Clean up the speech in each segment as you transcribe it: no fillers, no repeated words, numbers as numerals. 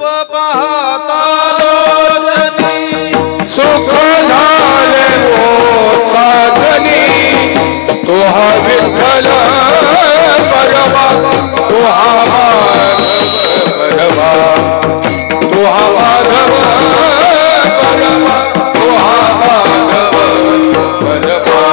रूप पाहता लोचनी सुख झाले हो साधनी तुहा विठ्ठल परवा तुहा माधव परवा तुहा माधव परवा तुहा माधव परवा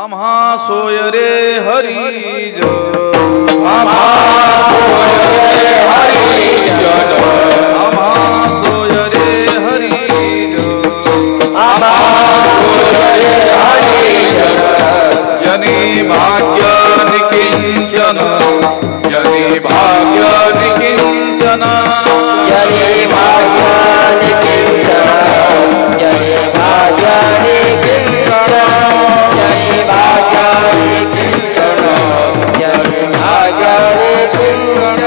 आम्हा सोय रे हरी जन आम्हा सोय रे हरी जन आम्हा सोय रे हरी जन आम्हा सोय रे हरी जन जनी भाग्य निकिंचन जनी भाग्य निकिंचन जय भाग्य निकिंचन जय भाग्य निकिंचन जय भाग्य निकिंचन जय भाग्य निकिंचन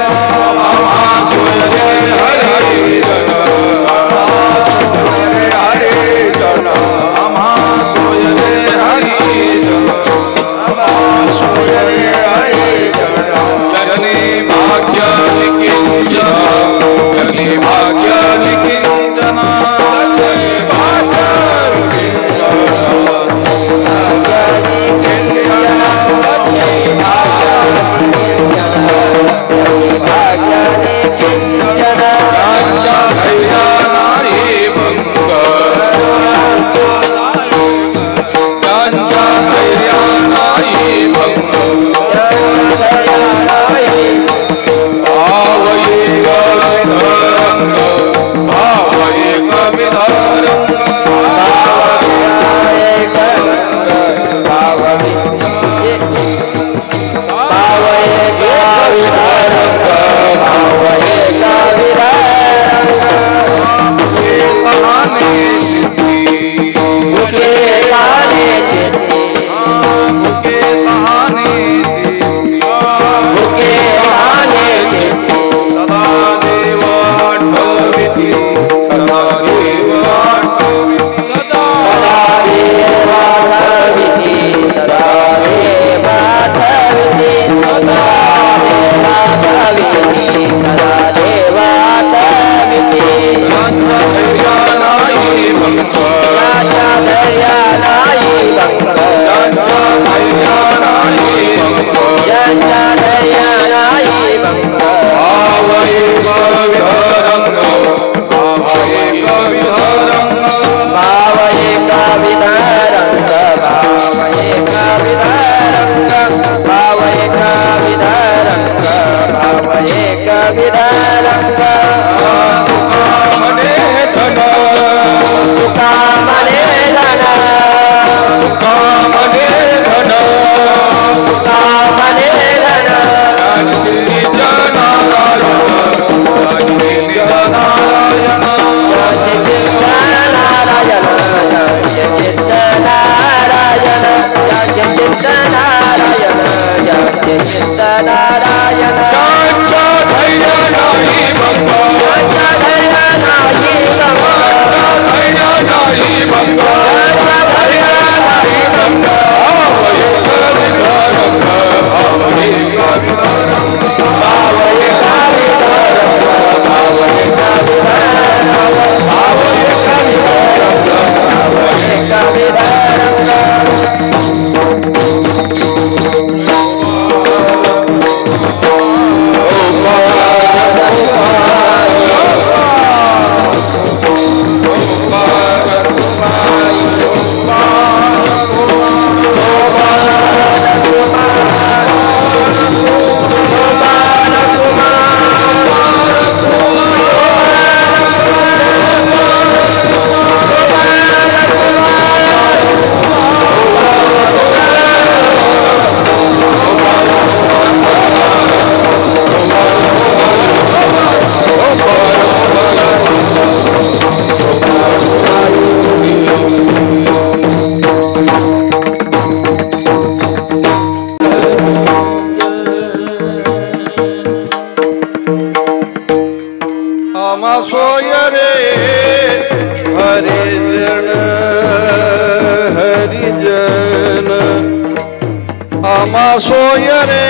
सोय रे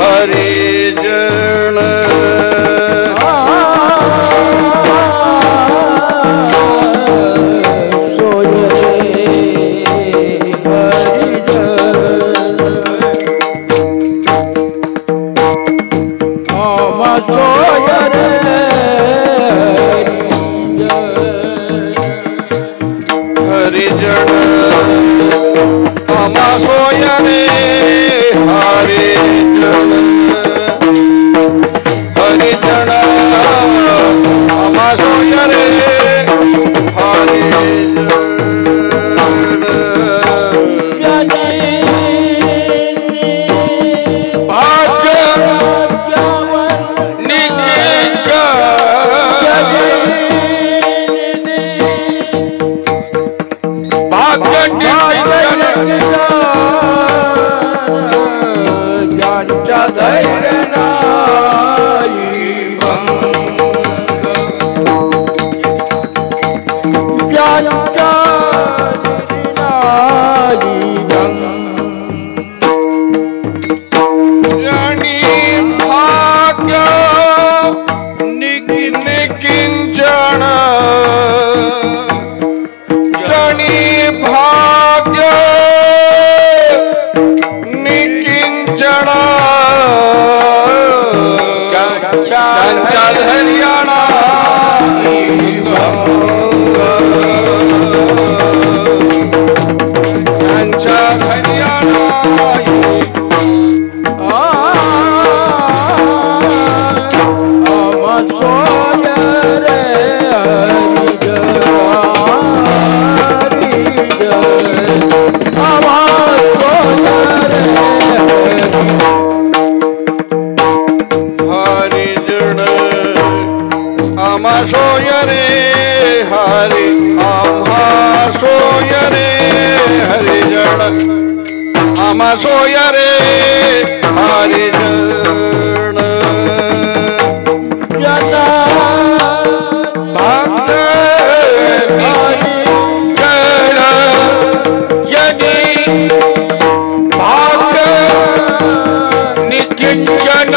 हरिजन सोय रे हरिजन जदा भक्त हरिजन जनी भाग्य निकिंचन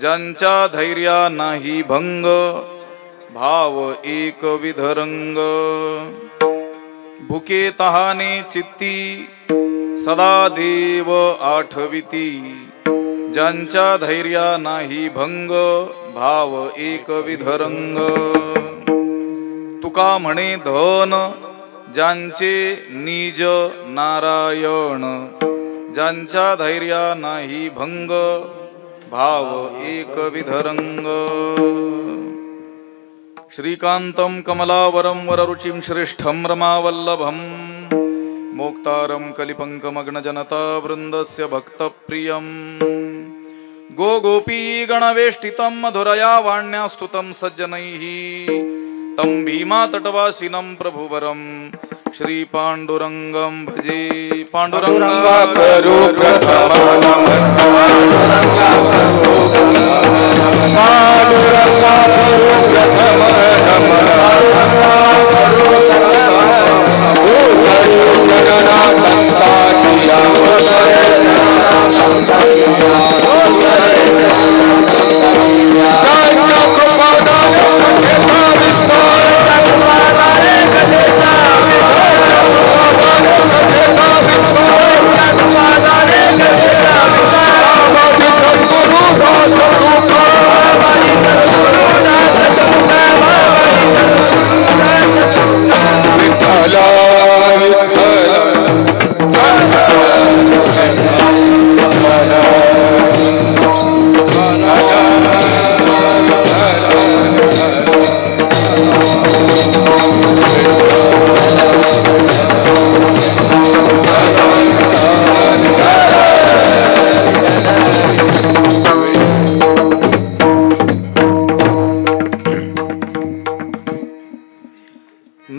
ज्यांच्या धैर्या नाही भंग भाव एक विधरंग भुके तहाने चित्ती सदा देव आठविती ज्यांच्या धैर्या नाही भंग भाव एक विधरंग तुका म्हणे धन ज्यांचे निज नारायण ज्यांच्या धैर्या नाही भंग भाव एक विधरंग श्रीकांतं कमलावरं वररुचिं श्रेष्ठं रमावल्लभं मोक्तारं कलिपङ्कमग्नजनता वृन्दस्य भक्तप्रियं गोपी गणवेष्टितं मधुरया वाण्या स्तुतं सज्जनैः तं भीमा तटवासिनं प्रभुवरं श्री पांडुरंगं भजे पांडुरंगा करू प्रथम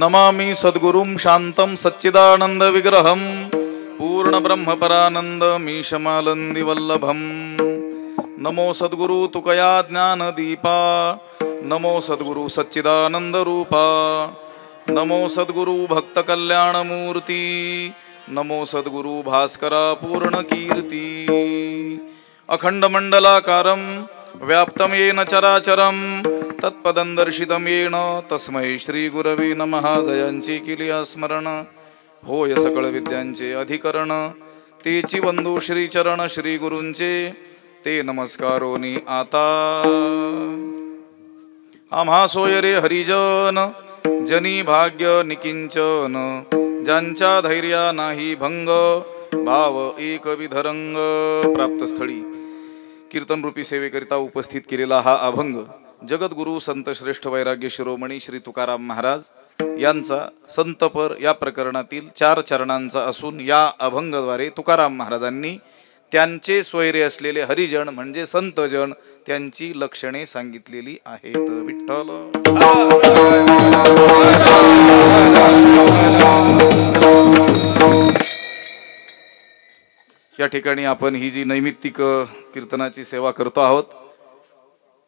नमामि सद्गुरुं शांतं सच्चिदानंद विग्रहं पूर्ण ब्रह्म परानंद मीशमालंदी वल्लभं नमो सद्गुरु तुकया ज्ञान दीपा नमो सद्गुरु सच्चिदानंद रूपा नमो सद्गुरु भक्त कल्याण मूर्ती नमो सद्गुरु भास्करा पूर्ण कीर्ती अखंड मंडलाकारं व्याप्तं येन चराचरं तत्पदं दर्शितं येन तस्मै श्री गुरवे नमः जयांची केली स्मरण होय सकळ विद्यांचे अधिकरण तेची वंदू श्री चरण श्री गुरूंचे ते नमस्कारोनी आता आम्हा सोय रे हरिजन जनी भाग्य निकिंचन ज्यांच्या धैर्या नाही भंग भाव एक विधरंग प्राप्त स्थळी कीर्तन रूपी सेवेकरिता उपस्थित केलेला हा अभंग जगद्गुरु संत श्रेष्ठ वैराग्य शिरोमणी श्री तुकाराम महाराज यांचा संतपर या प्रकरणातील 4 चरणांचा असून या अभंगाद्वारे तुकाराम महाराजांनी त्यांचे सोयरे असलेले हरिजन म्हणजे संतजन त्यांची लक्षणे सांगितलेली आहेत. विठ्ठल या ठिकाणी आपण ही जी नैमित्तिक कीर्तनाची सेवा करतो आहोत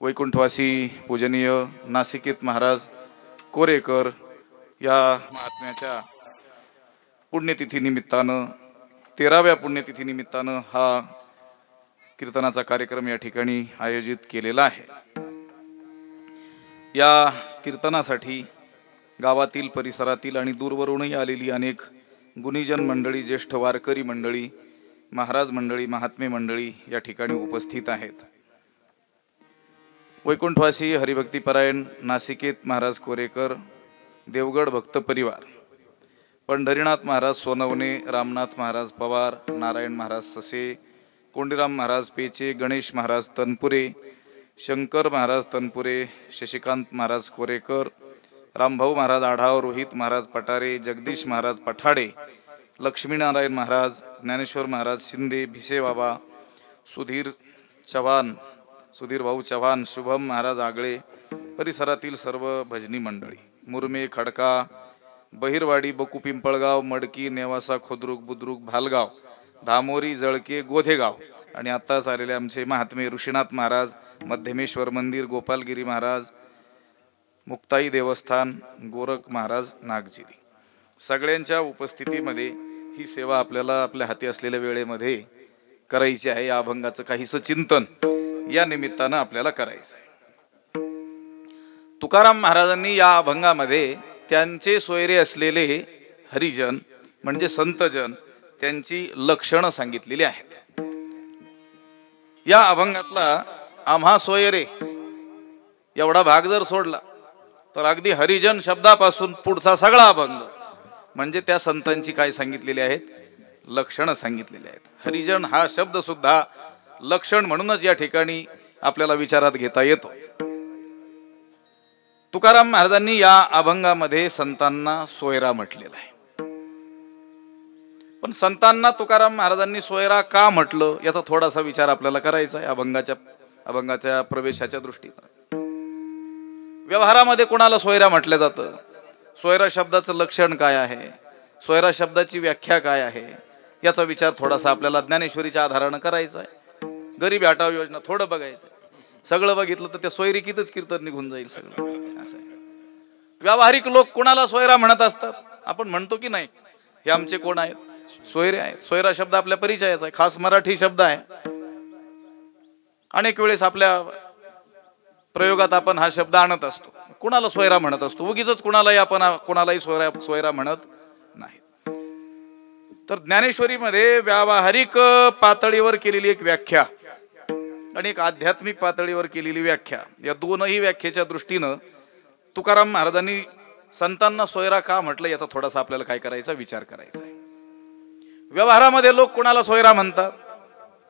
वैकुंठवासी पूजनीय नासिकेत महाराज कोरेकर या महात्म्याच्या पुण्यतिथी निमित्तानं 13व्या पुण्यतिथी निमित्तानं हा कीर्तनाचा कार्यक्रम या ठिकाणी आयोजित केलेला आहे. या कीर्तनासाठी गावातील परिसरातील आणि दूरवरूनही आलेली अनेक गुणीजन मंडळी ज्येष्ठ वारकरी मंडळी महाराज मंडळी महात्मे मंडळी या ठिकाणी उपस्थित आहेत. वैकुंठवासी हरिभक्तीपरायण नासिकेत महाराज कोरेकर देवगड भक्त परिवार पंढरीनाथ महाराज सोनवणे रामनाथ महाराज पवार नारायण महाराज ससे कोंडीराम महाराज पेचे गणेश महाराज तनपुरे शंकर महाराज तनपुरे शशिकांत महाराज कोरेकर रामभाऊ महाराज आढाव रोहित महाराज पटारे जगदीश महाराज पठाडे लक्ष्मीनारायण महाराज ज्ञानेश्वर महाराज शिंदे भिसे बाबा सुधीर चव्हाण सुधीर भाऊ चव्हाण शुभम महाराज आगळे परिसरातील सर्व भजनी मंडळी मुरमे खडका बहिरवाडी बकू पिंपळगाव मडकी नेवासा खुद्रुक बुद्रुक भालगाव धामोरी जळके गोधेगाव आणि आत्ताच आलेले आमचे महात्मे ऋषीनाथ महाराज मध्यमेश्वर मंदिर गोपालगिरी महाराज मुक्ताई देवस्थान गोरख महाराज नागजिरी सगळ्यांच्या उपस्थितीमध्ये ही सेवा आपल्याला आपल्या हाती असलेल्या वेळेमध्ये करायची आहे. या अभंगाचं काहीसं चिंतन या निमित्तानं आपल्याला करायचं आहे. तुकाराम महाराजांनी या अभंगामध्ये त्यांचे सोयरे असलेले हरिजन म्हणजे संतजन त्यांची लक्षणं सांगितलेली आहेत. या अभंगातला आम्हा सोयरे एवढा भाग जर सोडला तर अगदी हरिजन शब्दापासून पुढचा सगळा अभंग म्हणजे त्या संतांची काय सांगितलेली आहेत, लक्षणं सांगितलेली आहेत. हरिजन हा शब्द सुद्धा लक्षण म्हणूनच या ठिकाणी आपल्याला विचारात घेता येतो. तुकाराम महाराजांनी या अभंगामध्ये संतांना सोयरा म्हटलेला आहे. पण संतांना तुकाराम महाराजांनी सोयरा का म्हटलं याचा थोडासा विचार आपल्याला करायचा आहे अभंगाच्या प्रवेशाच्या दृष्टीने. व्यवहारामध्ये कोणाला सोयरा म्हटलं जातं, सोयरा शब्दाचं लक्षण काय आहे, सोयरा शब्दाची व्याख्या काय आहे याचा विचार थोडासा आपल्याला ज्ञानेश्वरीच्या आधारानं करायचा आहे. गरीब हटाव योजना थोडं बघायचं, सगळं बघितलं तर त्या सोयरिकीतच कीर्तन निघून जाईल सगळं. असं आहे. व्यावहारिक लोक कोणाला सोयरा म्हणत असतात, आपण म्हणतो की नाही हे आमचे कोण आहेत, सोयरे आहेत. सोयरा शब्द आपल्या परिचयाचा आहे, खास मराठी शब्द आहे. अनेक वेळेस आपल्या प्रयोगात आपण हा शब्द आणत असतो. कुणाला सोयरा म्हणत असतो, उगीच कुणालाही आपण कोणालाही सोयरा म्हणत नाही. तर ज्ञानेश्वरीमध्ये व्यावहारिक पातळीवर केलेली एक व्याख्या आणि एक आध्यात्मिक पातळीवर केलेली व्याख्या, या दोनही व्याख्येच्या दृष्टीनं तुकाराम महाराजांनी संतांना सोयरा का म्हटलं याचा थोडासा आपल्याला काय करायचा, विचार करायचा आहे. व्यवहारामध्ये लोक कोणाला सोयरा म्हणतात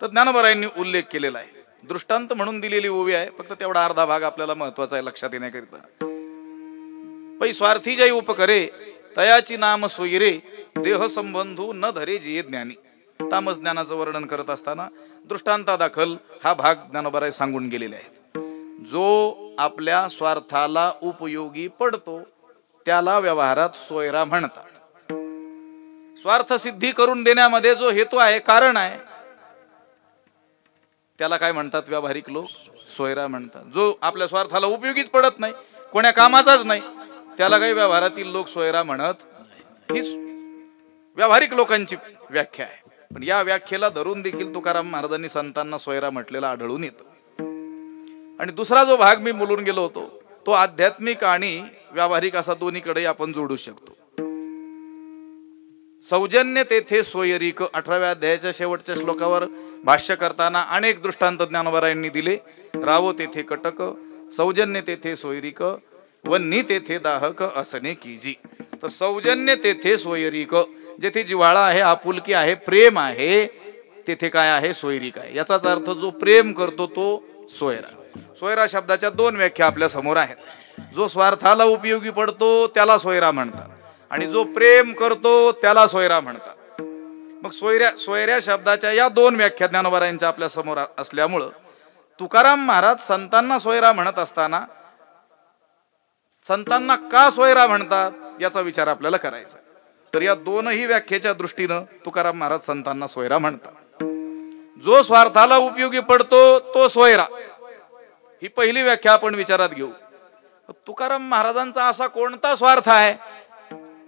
तर ज्ञानोबारायांनी उल्लेख केलेला आहे. दृष्टांत म्हणून दिलेली ओवी आहे, फक्त तेवढा अर्धा भाग आपल्याला महत्वाचा आहे लक्षात येण्याकरिता. पै स्वार्थी जय उपकरे तयाची नाम सोयरे देह संबंधू न धरे जिये ज्ञानी. तामस ज्ञानाचं वर्णन करत असताना दृष्टांतादाखल हा भाग ज्ञानोबाराय सांगून गेलेले आहेत. जो आपल्या स्वार्थाला उपयोगी पडतो त्याला व्यवहारात सोयरा म्हणतात. स्वार्थ सिद्धी करून देण्यामध्ये जो हेतू आहे, कारण आहे, त्याला काय म्हणतात व्यावहारिक लोक, सोयरा म्हणतात. जो आपल्या स्वार्थाला उपयोगीच पडत नाही, कोण्या कामाचाच नाही, त्याला काही व्यवहारातील लोक सोयरा म्हणत. ही व्यावहारिक लोकांची व्याख्या आहे. पण या व्याख्येला धरून देखील तुकाराम महाराजांनी संतांना सोयरा म्हटलेला आढळून येतो. आणि दुसरा जो भाग मी बोलून गेलो होतो तो आध्यात्मिक आणि व्यावहारिक असा दोन्हीकडे आपण जोडू शकतो. सौजन्य तेथे सोयरीक 18व्या अध्यायाच्या शेवटच्या श्लोकावर भाष्य करताना अनेक दृष्टांत ज्ञानोबारायांनी दिले. रावो तेथे कटक, सौजन्य तेथे सोयरीक, वन्नी तेथे दाहक असने कीजी. तर सौजन्य तेथे सोयरीक, जेथे जिव्हाळा आहे, आपुलकी आहे, प्रेम आहे, तेथे काय आहे, सोयरीक आहे. याचाच अर्थ जो प्रेम करतो तो सोयरा. सोयरा शब्दाच्या दोन व्याख्या आपल्या समोर आहेत. जो स्वार्थाला उपयोगी पडतो त्याला सोयरा म्हणतात आणि जो प्रेम करतो त्याला सोयरा म्हणतात. मग सोयऱ्या शब्दाच्या या दोन व्याख्या ज्ञानोबारायांच्या आपल्या समोर असल्यामुळं तुकाराम महाराज संतांना सोयरा म्हणत असताना संतांना का सोयरा म्हणतात याचा विचार आपल्याला करायचा. तर या दोनही व्याख्येच्या दृष्टीनं तुकाराम महाराज संतांना सोयरा म्हणतात. जो स्वार्थाला उपयोगी पडतो तो सोयरा, ही पहिली व्याख्या आपण विचारात घेऊ. तुकाराम महाराजांचा असा कोणता स्वार्थ आहे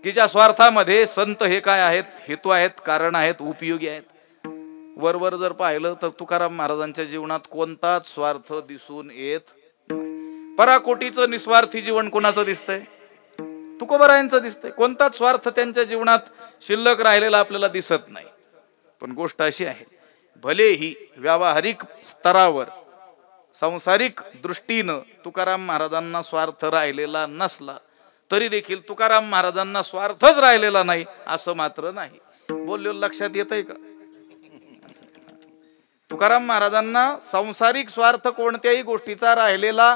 की ज्या स्वार्थामध्ये संत हे काय आहेत, हेतू आहेत, कारण आहेत, उपयोगी आहेत. वरवर जर पाहिलं तर तुकाराम महाराजांच्या जीवनात कोणताच स्वार्थ दिसून येत. पराकोटीचं निस्वार्थी जीवन कोणाचं दिसतंय, तुकोबारायांचं दिसतंय. कोणताच स्वार्थ त्यांच्या जीवनात शिल्लक राहिलेला आपल्याला दिसत नाही. पण गोष्ट अशी आहे, भलेही व्यावहारिक स्तरावर सांसारिक दृष्टीनं तुकाराम महाराजांना स्वार्थ राहिलेला नसला तरी देखील तुकाराम महाराजांना स्वार्थच राहिलेला नाही असं मात्र नाही. बोललेलं लक्षात येतंय का? तुकाराम महाराजांना सांसारिक स्वार्थ कोणत्याही गोष्टीचा राहिलेला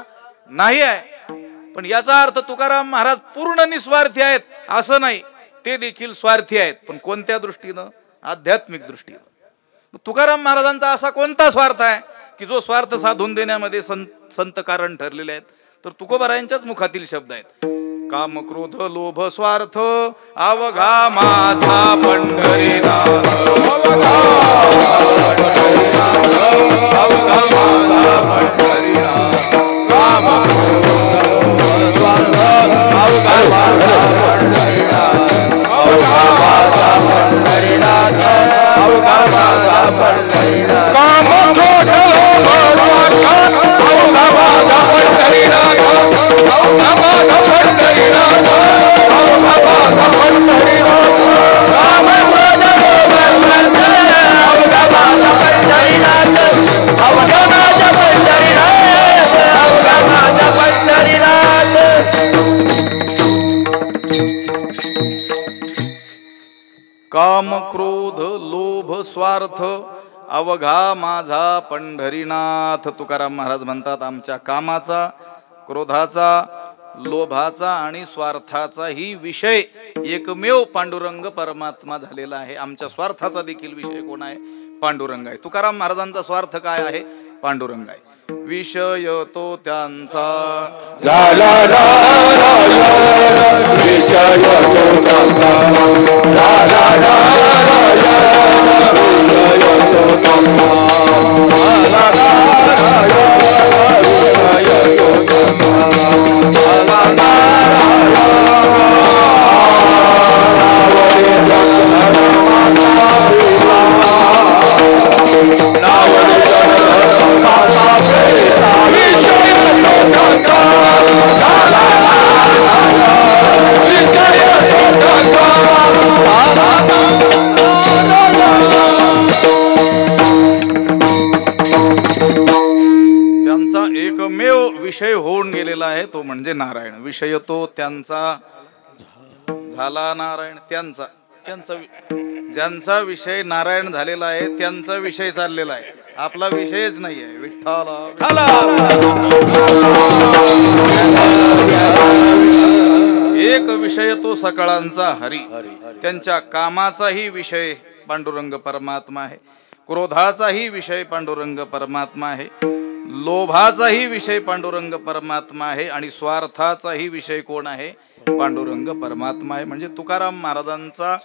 नाही आहे. पण याचा अर्थ तुकाराम महाराज पूर्ण निस्वार्थी आहेत असं नाही, ते देखील स्वार्थी आहेत. पण कोणत्या दृष्टीनं? आध्यात्मिक दृष्टीनं. तुकाराम महाराजांचा असा कोणता स्वार्थ आहे की जो स्वार्थ साधून देण्यामध्ये संत कारण ठरलेले आहेत? तर तुकोबारायांच्याच मुखातील शब्द आहेत. काम क्रोध लोभ स्वार्थ अवघा माझा पंढरीनाथ, अवघा माझा पंढरीनाथ. काम क्रोध लोभ स्वार्थ अवघा माझा पंढरीनाथ, अवघा माझा पंढरीनाथ, अवघा माझा पंढरीनाथ. काम क्रोध लोभ स्वार्थ अवघा माझा पंढरीनाथ. तुकाराम महाराज म्हणतात आमच्या कामाचा, क्रोधाचा, लोभाचा आणि स्वार्थाचा ही विषय एकमेव पांडुरंग परमात्मा झालेला आहे. आमच्या स्वार्थाचा देखील विषय कोण आहे? पांडुरंग आहे. तुकाराम महाराजांचा स्वार्थ काय आहे? पांडुरंग आहे. विषय तो त्यांचा विषय होऊन गेलेला आहे तो म्हणजे नारायण. विषय तो त्यांचा झाला नारायण. त्यांचा ज्यांचा विषय नारायण झालेला आहे त्यांचा विषय चाललेला आहे. आपला विषयच नाही आहे. विठ्ठला एक विषय तो सकळांचा हरी. त्यांच्या कामाचाही विषय पांडुरंग परमात्मा आहे. क्रोधाचाही विषय पांडुरंग परमात्मा आहे. लोभाचाही विषय पांडुरंग परमात्मा आहे. आणि स्वार्थाचाही विषय कोण आहे? पांडुरंग परमात्मा आहे. म्हणजे तुकाराम महाराजांचा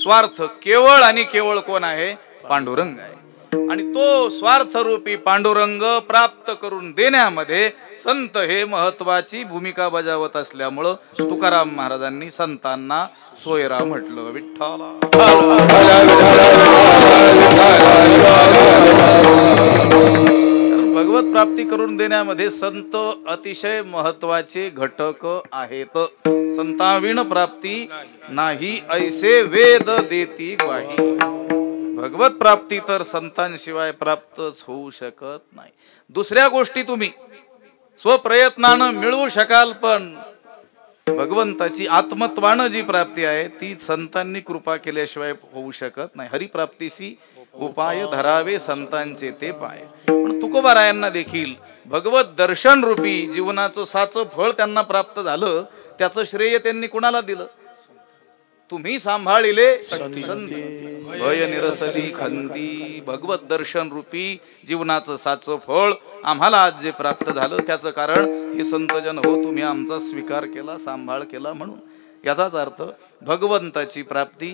स्वार्थ केवळ आणि केवळ कोण आहे? पांडुरंग आहे. आणि तो स्वार्थ रूपी पांडुरंग प्राप्त करून देण्यामध्ये संत हे महत्वाची भूमिका बजावत असल्यामुळं तुकाराम महाराजांनी संतांना सोयरा म्हटलं. विठ्ठला भगवत प्राप्ती करून देण्यामध्ये संत अतिशय महत्वाचे घटक आहेत. संताविण प्राप्ती नाही ऐसे वेद देती ग्वाही. भगवत प्राप्ती तर संतांशिवाय प्राप्तच होऊ शकत नाही. दुसऱ्या गोष्टी तुम्ही स्वप्रयत्नानं मिळवू शकाल, पण भगवंताची आत्मत्वानं जी प्राप्ती आहे ती संतांनी कृपा केल्याशिवाय होऊ शकत नाही. हरिप्राप्तीसी उपाय धरावे संतांचे ते पाय. पण तुकोबारायांना देखील भगवत दर्शन रूपी जीवनाचं साचं फळ त्यांना प्राप्त झालं. त्याचं श्रेय त्यांनी कुणाला दिलं? तुम्ही सांभाळिले भय निरसली खंती. भगवत दर्शन रूपी जीवनाचं साचं फळ आम्हाला आज जे प्राप्त झालं त्याचं कारण हे संतजन हो, तुम्ही आमचा स्वीकार केला, सांभाळ केला. म्हणून याचाच अर्थ भगवंताची प्राप्ती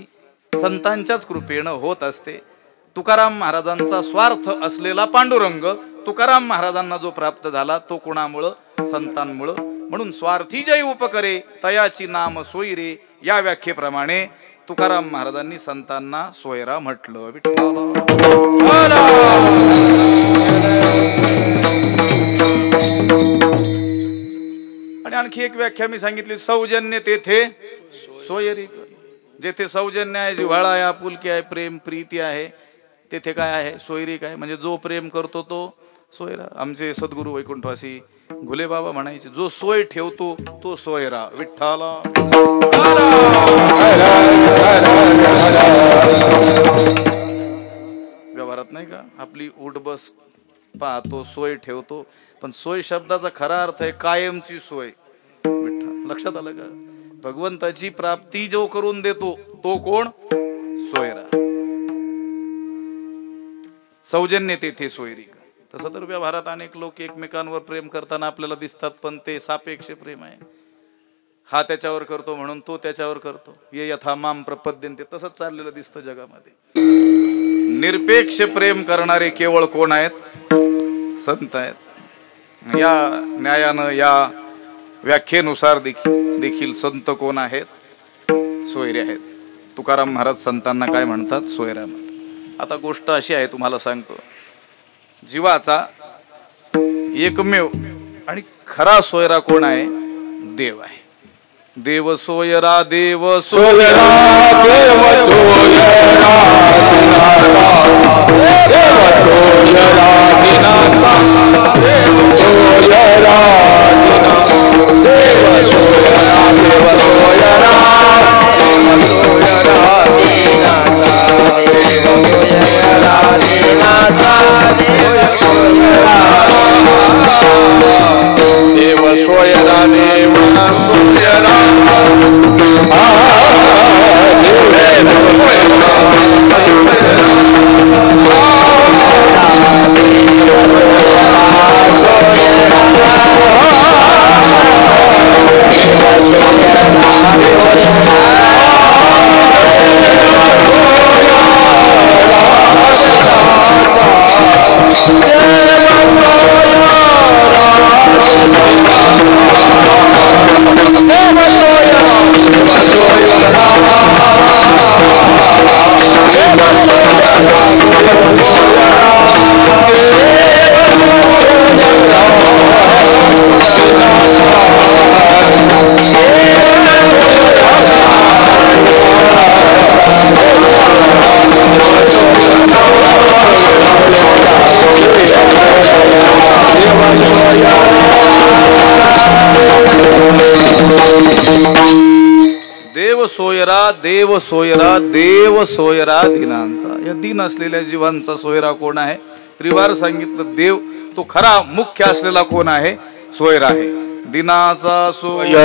संतांच्याच कृपेनं होत असते. तुकाराम महाराजांचा स्वार्थ असलेला पांडुरंग तुकाराम महाराजांना जो प्राप्त झाला तो कुणामुळं? संतांमुळं. म्हणून स्वार्थी जय उपकरे तयाची नाम सोयरे या व्याख्येप्रमाणे तुकाराम महाराजांनी संतांना सोयरा म्हटलं. आणि आणखी एक व्याख्या मी सांगितली, सौजन्य तेथे सोयरी. जेथे सौजन्य आहे, जिव्हाळा आहे, आपुलकी आहे, प्रेम प्रीती आहे, तेथे काय आहे? सोयरी. काय म्हणजे जो प्रेम करतो तो सोयरा. आमचे सद्गुरू वैकुंठवासी घुले बाबा म्हणायचे, जो सोय ठेवतो तो सोयरा. विठ्ठला व्यवहारात नाही का आपली उठ बस पाहतो, सोय ठेवतो, पण सोय शब्दाचा खरा अर्थ आहे कायमची सोय. विठ्ठल लक्षात आलं का? भगवंताची प्राप्ती जो करून देतो तो कोण? सोयरा. सौजन्य तेथे सोयरी. तसं तर व्यवहारात अनेक लोक एकमेकांवर प्रेम करताना आपल्याला दिसतात, पण ते सापेक्ष प्रेम आहे. हा त्याच्यावर करतो म्हणून तो त्याच्यावर करतो. ये यथा माम प्रपद्यन्ते, तसंच चाललेलं दिसतं जगामध्ये. निरपेक्ष प्रेम करणारे केवळ कोण आहेत? संत आहेत. या न्यायानं या व्याख्येनुसार देखील संत कोण आहेत? सोयरे आहेत. तुकाराम महाराज संतांना काय म्हणतात? सोयरा म्हणतात. आता गोष्ट अशी आहे, तुम्हाला सांगतो, जीवाचा एकमेव आणि खरा सोयरा कोण आहे? देव आहे. देव सोयरा, देव सोयरा, देव सोयरा, देव सोयरा, सोयरा देव सोयरा देव सोयरा दिनांचा. या दिन असलेल्या जीवांचा सोयरा कोण आहे? त्रिवार सांगितलं देव. तो खरा मुख्य असलेला कोण आहे? सोयरा आहे. दिनाचा सोयरा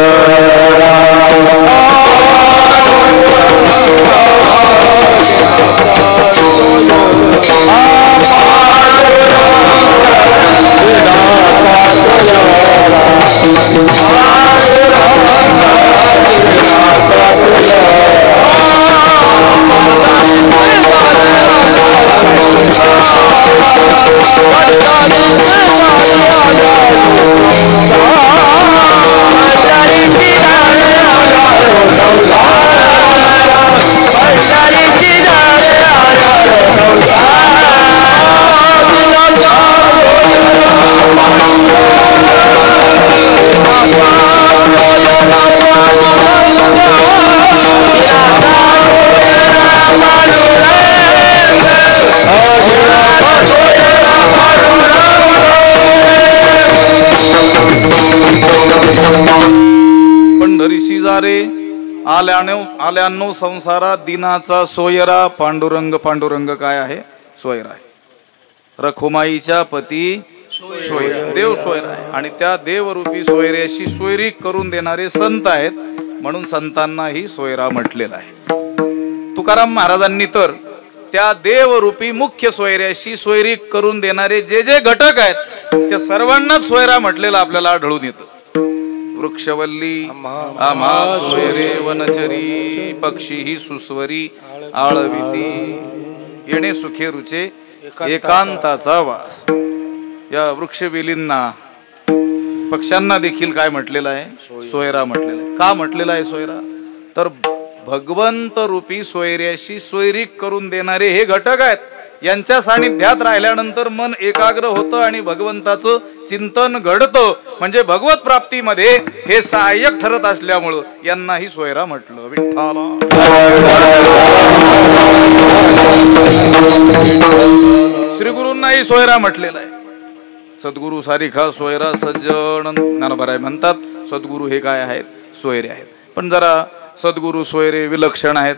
पंढरीशी जारे आल्यानो संसारात दिनाचा सोयरा पांडुरंग. पांडुरंग काय आहे? सोयरा आहे. रखुमाईच्या पती सोयरा देव सोयरा आहे. आणि त्या देवरूपी सोयऱ्याशी सोयरी करून देणारे संत आहेत, म्हणून संतांनाही सोयरा म्हटलेला आहे. तुकाराम महाराजांनी तर त्या देवरूपी मुख्य सोयऱ्याशी सोयरी करून देणारे जे जे घटक आहेत त्या सर्वांनाच सोयरा म्हटलेला आपल्याला आढळून येतं. वृक्षवल्ली आम्हा सोयरे वनचरी, पक्षी ही सुस्वरी आळविती, येणे सुखे रुचे एकांताचा वास. या वृक्षवेलींना पक्ष्यांना देखील काय म्हटलेलं आहे? सोयरा म्हटलेलं आहे. का म्हटलेला आहे सोयरा? तर भगवंत रूपी सोयऱ्याशी सोयरी करून देणारे हे घटक आहेत. यांच्या सानिध्यात राहिल्यानंतर मन एकाग्र होतं आणि भगवंताचं चिंतन घडतं. म्हणजे भगवत प्राप्तीमध्ये हे सहाय्यक ठरत असल्यामुळं यांनाही सोयरा म्हटलं. विठ्ठला श्रीगुरूंनाही सोयरा म्हटलेला आहे. सद्गुरु सारिखा सोयरा सज्जन ज्ञानोबा म्हणतात. सद्गुरु हे काय आहेत? सोयरे आहेत. पण जरा सद्गुरु सोयरे विलक्षण आहेत.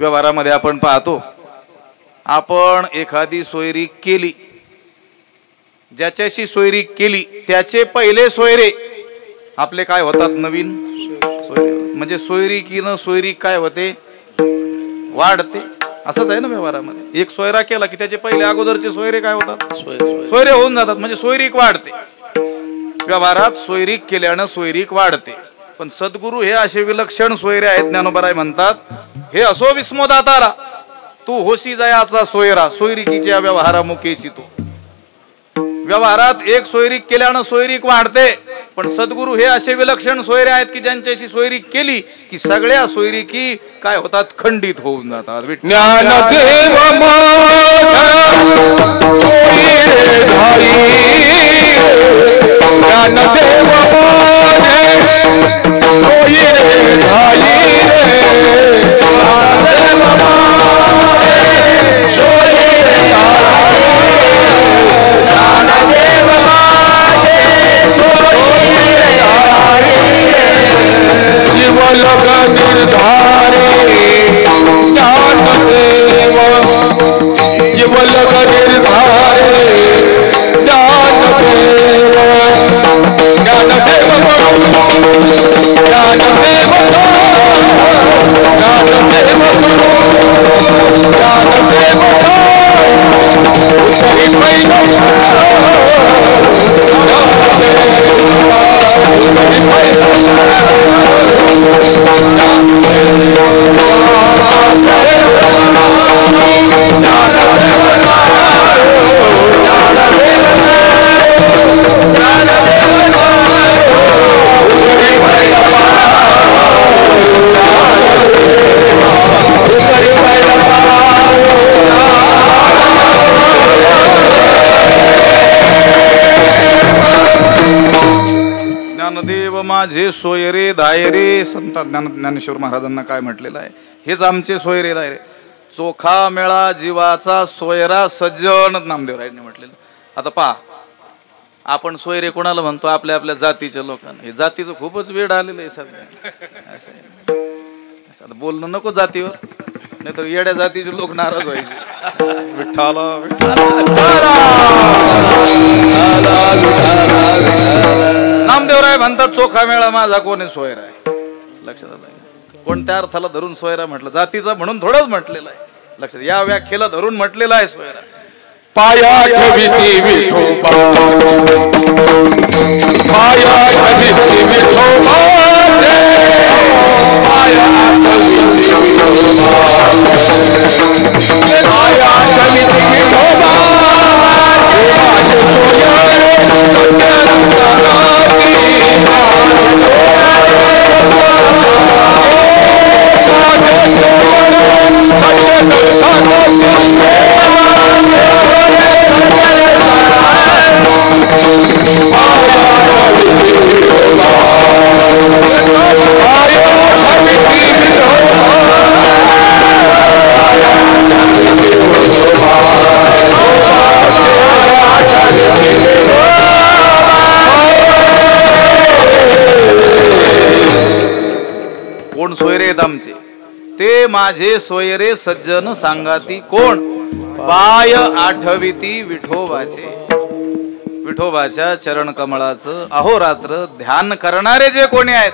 व्यवहारामध्ये आपण पाहतो, आपण एखादी सोयरी केली, ज्याच्याशी सोयरी केली त्याचे पहिले सोयरे आपले काय होतात? नवीन सोयरे. म्हणजे सोयरी की न सोयरी काय होते? वाढते. असंच आहे ना व्यवहारामध्ये. एक सोयरा केला की त्याचे पहिले अगोदरचे सोयरे काय होतात? सोयरे होऊन जातात. म्हणजे सोयरीक वाढते. व्यवहारात सोयरीक केल्यानं सोयरीक वाढते. पण सद्गुरु हे असे विलक्षण सोयरे आहेत. ज्ञानोबा म्हणतात, हे असो विस्मोदातारा, तू होशी जयाचा सोयरा, सोयरिकीच्या व्यवहारामुखेची तू. व्यवहारात एक सोयरीक केल्यानं सोयरीक वाढते. पण सद्गुरु हे असे विलक्षण सोयरे आहेत की ज्यांच्याशी सोयरीक केली की सगळ्या सोयरीकी काय होतात? खंडित होऊन जातात. ज्ञानदेव माझे सोयरे दायरे. संत ज्ञानेश्वर महाराजांना काय म्हटलेलं आहे? हेच आमचे सोयरे दायरे. चोखा मेळा जीवाचा सोयरा सज्जन नामदेवरायांनी म्हटलेलं. आता पहा, आपण सोयरे कोणाला म्हणतो? आपल्या आपल्या जातीच्या लोकांना. हे जातीचं खूपच वेळ आलेलं आहे सध्या. लक्षात बोलणं नको जातीवर, नाही तर येड्या जातीचे लोक नाराज व्हायचे. विठ्ठला नामदेवराय म्हणतात चोखा मेळा माझा कोणी सोयरा आहे. लक्षात आलं? कोणत्या अर्थाला धरून सोयरा म्हटलं? जातीचा म्हणून थोडंच म्हटलेलं आहे. लक्षात, या व्याख्येला धरून म्हटलेला आहे सोयरा. पाया ठेविती विठोबा, पाया ठेविती विठोबा रे, पाया ठेविती विठोबा, पाया ठेविती विठोबा, माझे सोयरे कोण सोयरे आहेत आमचे? ते माझे सोयरे सज्जन सांगाती कोण? पाय आठविती विठोबाचे. विठोबाच्या चरण कमळाचं अहोरात्र ध्यान करणारे जे कोणी आहेत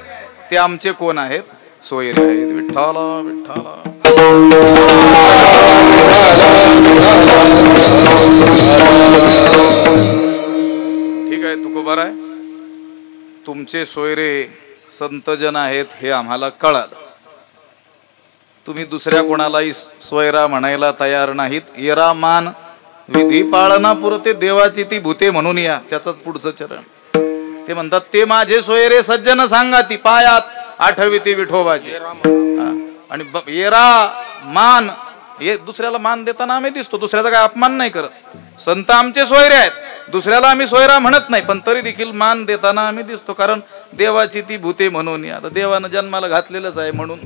ते आमचे कोण आहेत? सोयरे आहेत. विठ्ठला विठ्ठला. ठीक आहे, तुकोबार आहे. तुमचे सोयरे संतजन आहेत हे आम्हाला कळालं. तुम्ही दुसऱ्या कोणालाही सोयरा म्हणायला तयार नाहीत. येरा मान विधी पाळना पुरते देवाची ती भूते म्हणून या. त्याच पुढचं चरण ते म्हणतात ते माझे सोयरे सज्जन सांगाती पायात आठविती विठोबाची. आणि येरा मान, हे दुसऱ्याला मान देताना आम्ही दिसतो, दुसऱ्याचा काय अपमान नाही करत. संत आमचे सोयरे आहेत, दुसऱ्याला आम्ही सोयरा म्हणत नाही, पण तरी देखील मान देताना आम्ही दिसतो, कारण देवाची ती भूते म्हणून या. आता देवानं जन्माला घातलेलंच आहे म्हणून.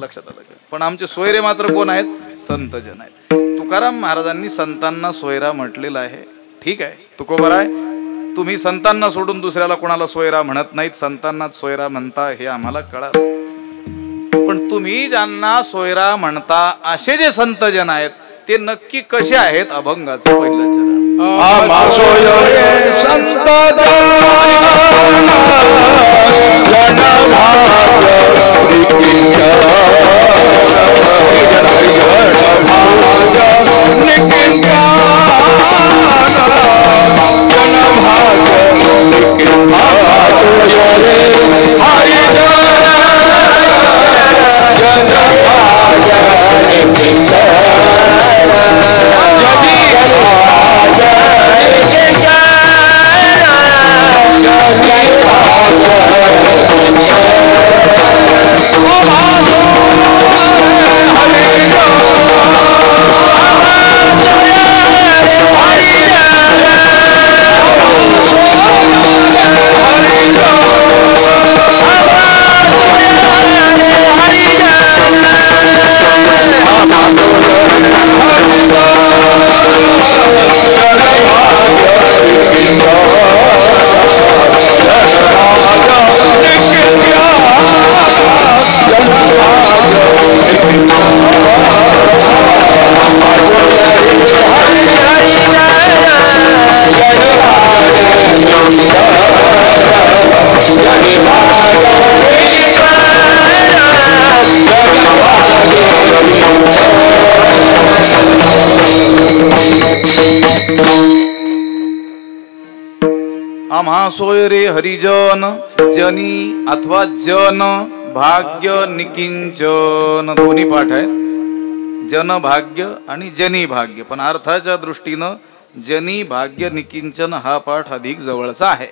लक्षात आलं? पण आमचे सोयरे मात्र कोण आहेत? संतजन आहेत. तुकाराम महाराजांनी संतांना सोयरा म्हटलेला आहे. ठीक आहे, तुकोबर आहे. तुम्ही संतांना सोडून दुसऱ्याला कोणाला सोयरा म्हणत नाहीत, संतांनाच सोयरा म्हणता हे आम्हाला कळालं. पण तुम्ही ज्यांना सोयरा म्हणता असे जे संतजन आहेत ते नक्की कसे आहेत? अभंगाचं पहिलं चरण. आम्हा सोयरे हरिजन जनी अथवा जन भाग्य निकिंचन दोन्ही पाठ आहेत. जन भाग्य आणि जनी भाग्य, पण अर्थाच्या दृष्टीनं जनी भाग्य निकिंचन हा पाठ अधिक जवळचा आहे.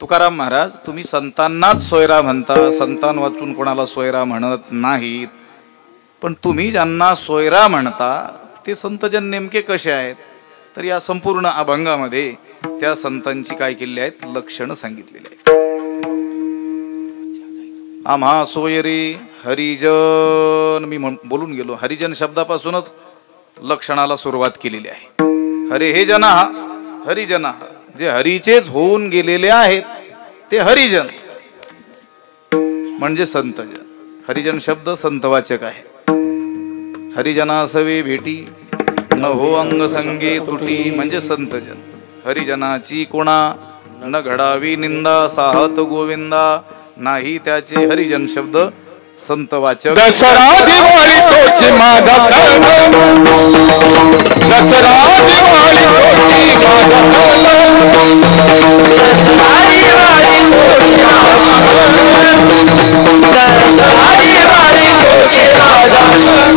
तुकाराम महाराज तुम्ही संतांनाच सोयरा म्हणता, संतान वाचून कोणाला सोयरा म्हणत नाहीत. पण तुम्ही ज्यांना सोयरा म्हणता ते संतजन नेमके कसे आहेत? तर या संपूर्ण अभंगामध्ये त्या संतांची काय केली आहेत? लक्षणं सांगितलेली आहेत. आम्हा सोयरे हरिजन, मी बोलून गेलो, हरिजन शब्दापासूनच लक्षणाला सुरुवात केलेली आहे. हरे हे जना, हरिजना, जे हरीचेच होऊन गेलेले आहेत ते हरिजन म्हणजे संतजन. हरिजन शब्द संतवाचक आहे. हरिजनासवे भेटी न हो अंग संगे तुटी म्हणजे संतजन. हरिजनाची कोणा न घडावी निंदा साहत गोविंदा नाही त्याचे हरिजन शब्द संतवाचक. दसरा दिवाळी तोची माझा सण, दसरा दिवाळी तोची माझा सण, आई वारी तोची माझा सण, आई वारी तोची माझा सण.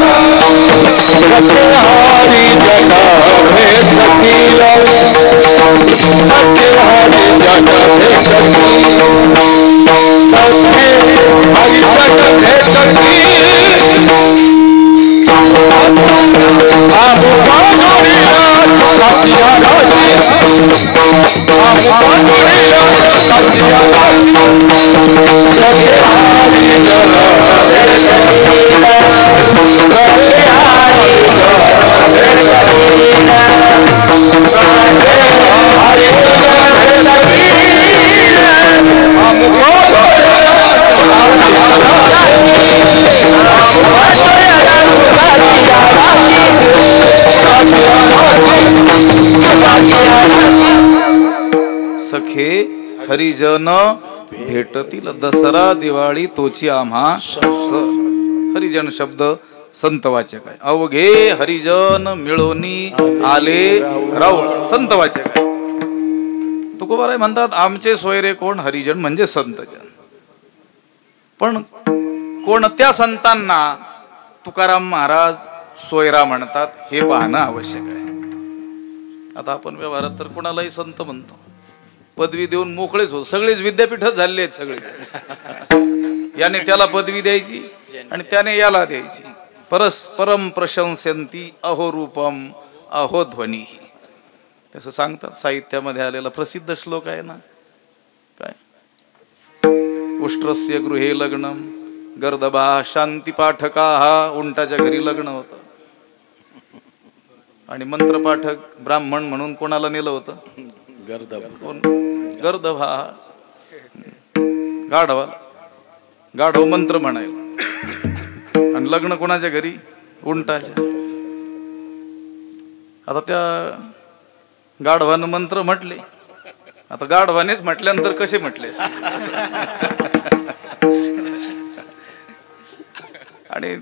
सत्यहारी जगा भेटतील, सत्यहारी जगा भेटतील, हरी जग भेटतील. आमु बाजोरीला सत्या राजी, आमु बाजोरीला सत्या राजी, सत्यहारी जगा भेटतील, सत्यहारी जगा भेटतील, सत्यहारी जगा भेटतील. आमु सखे हरिजन भेटतील, दसरा दिवाळी तोची आम्हा हरिजन शब्द संतवाचक आहे. अवघे हरिजन मिळोनी आले रावळ संतवाचक आहे. तुकोबाराय म्हणतात आमचे सोयरे कोण? हरिजन म्हणजे संतजन. पण कोणत्या संतांना तुकाराम महाराज सोयरा म्हणतात हे पाहणं आवश्यक आहे. आता आपण व्यवहारात तर कोणालाही संत म्हणतो, पदवी देऊन मोकळेच हो. सगळेच विद्यापीठच झाले आहेत सगळे. याने त्याला पदवी द्यायची आणि त्याने याला द्यायची. परस्परम प्रशंसन्ति अहो रूपम अहो ध्वनी, तसं सांगतात. साहित्यामध्ये आलेला प्रसिद्ध श्लोक आहे ना, काय उष्ट्रस्य गृहे लग्नम गर्दभा शांती पाठका. हा उंटाच्या घरी लग्न होतं आणि मंत्रपाठक ब्राह्मण म्हणून कोणाला नेलं होतं? गर्दभा, गाढवा. गाढव मंत्र म्हणायला आणि लग्न कोणाच्या घरी? उंटाच्या. आता त्या गाढवानं मंत्र म्हटले. आता गाढवानेच म्हटल्यानंतर कसे म्हटले? आणि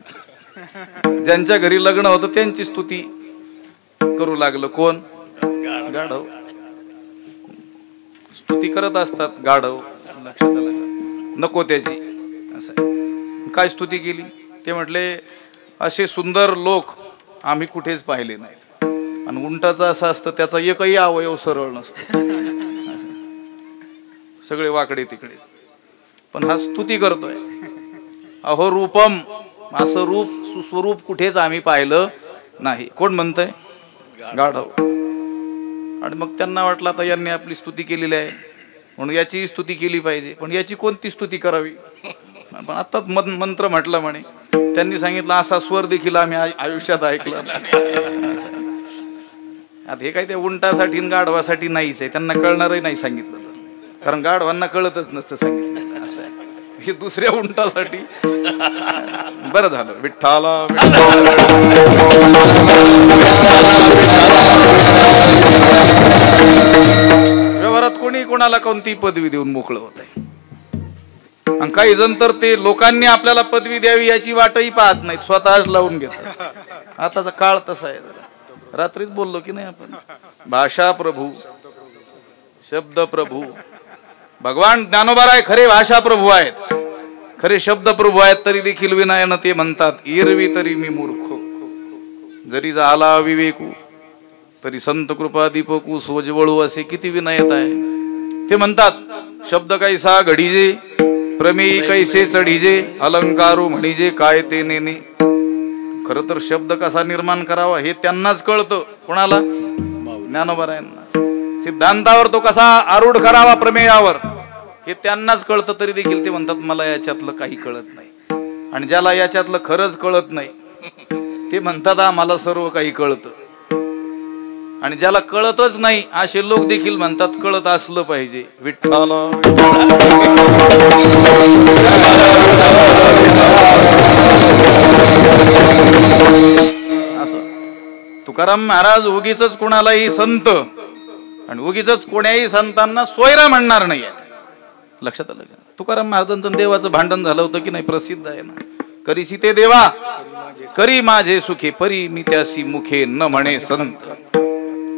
ज्यांच्या घरी लग्न होतं त्यांची स्तुती करू लागलं. कोण? गाढव. स्तुती करत असतात गाढव. लक्षात आलं का? नको त्याची. असं काय स्तुती केली? ते म्हटले असे सुंदर लोक आम्ही कुठेच पाहिले नाहीत. आणि उंटाचं असं असतं त्याचा एकही अवयव सरळ नसतो, सगळे वाकडे तिकडेच. पण हा स्तुती करतोय. अहो रूपम, असं रूप सुस्वरूप कुठेच आम्ही पाहिलं नाही. कोण म्हणतंय? गाढव. आणि मग त्यांना वाटलं आता यांनी आपली स्तुती केलेली आहे म्हणून याची स्तुती केली पाहिजे. पण याची कोणती स्तुती करावी? पण आताच मंत्र म्हटलं म्हणे. त्यांनी सांगितलं असा स्वर देखील आम्ही आयुष्यात ऐकलं. आता हे काय त्या उंटासाठी गाढवासाठी नाहीच आहे. त्यांना कळणारही नाही सांगितलं तर, कारण गाढवांना कळतच नसतं सांगितलं. असं आहे. हे दुसऱ्या उंटासाठी बरं झालं. विठ्ठला व्यवहारात कोणी कोणाला कोणती पदवी देऊन मोकळं होत आहे. आणि काही जण तर ते लोकांनी आपल्याला पदवी द्यावी याची वाटही पाहत नाहीत, स्वतःच लावून घेतात. आताचा काळ तसा आहे. रात्रीच बोललो की नाही आपण, भाषा प्रभू शब्द प्रभू. भगवान ज्ञानोबाराय खरे भाषा प्रभू आहेत, खरे शब्द प्रभू आहेत. तरी देखील विनयानं ते म्हणतात एरवी तरी मी मूर्ख, जरी झाला विवेकू तरी संत कृपा दीपकू सोजवळू. असे किती विनयत आहे. ते म्हणतात शब्द कैसा घडीजे प्रमेयी कैसे चढीजे अलंकारू म्हणीजे काय ते नेने. खर तर शब्द कसा निर्माण करावा हे त्यांनाच कळतं. कोणाला? ज्ञानोबारायांना. सिद्धांतावर तो कसा आरूढ करावा प्रमेयावर हे त्यांनाच कळतं. तरी देखील ते म्हणतात मला याच्यातलं काही कळत नाही. आणि ज्याला याच्यातलं खरंच कळत नाही ते म्हणतात आम्हाला सर्व काही कळतं. आणि ज्याला कळतच नाही असे लोक देखील म्हणतात कळत असलं पाहिजे. विठ्ठला तुकाराम महाराज उगीच कुणालाही संत आणि उगीच कोण्याही संतांना सोयरा म्हणणार नाही आहेत. लक्षात आलं का? तुकाराम महाराजांचं देवाचं भांडण झालं होतं की नाही, प्रसिद्ध आहे ना. करीसी ते देवा करी माझे सुखे परी मी त्यासी मुखे न म्हणे संत.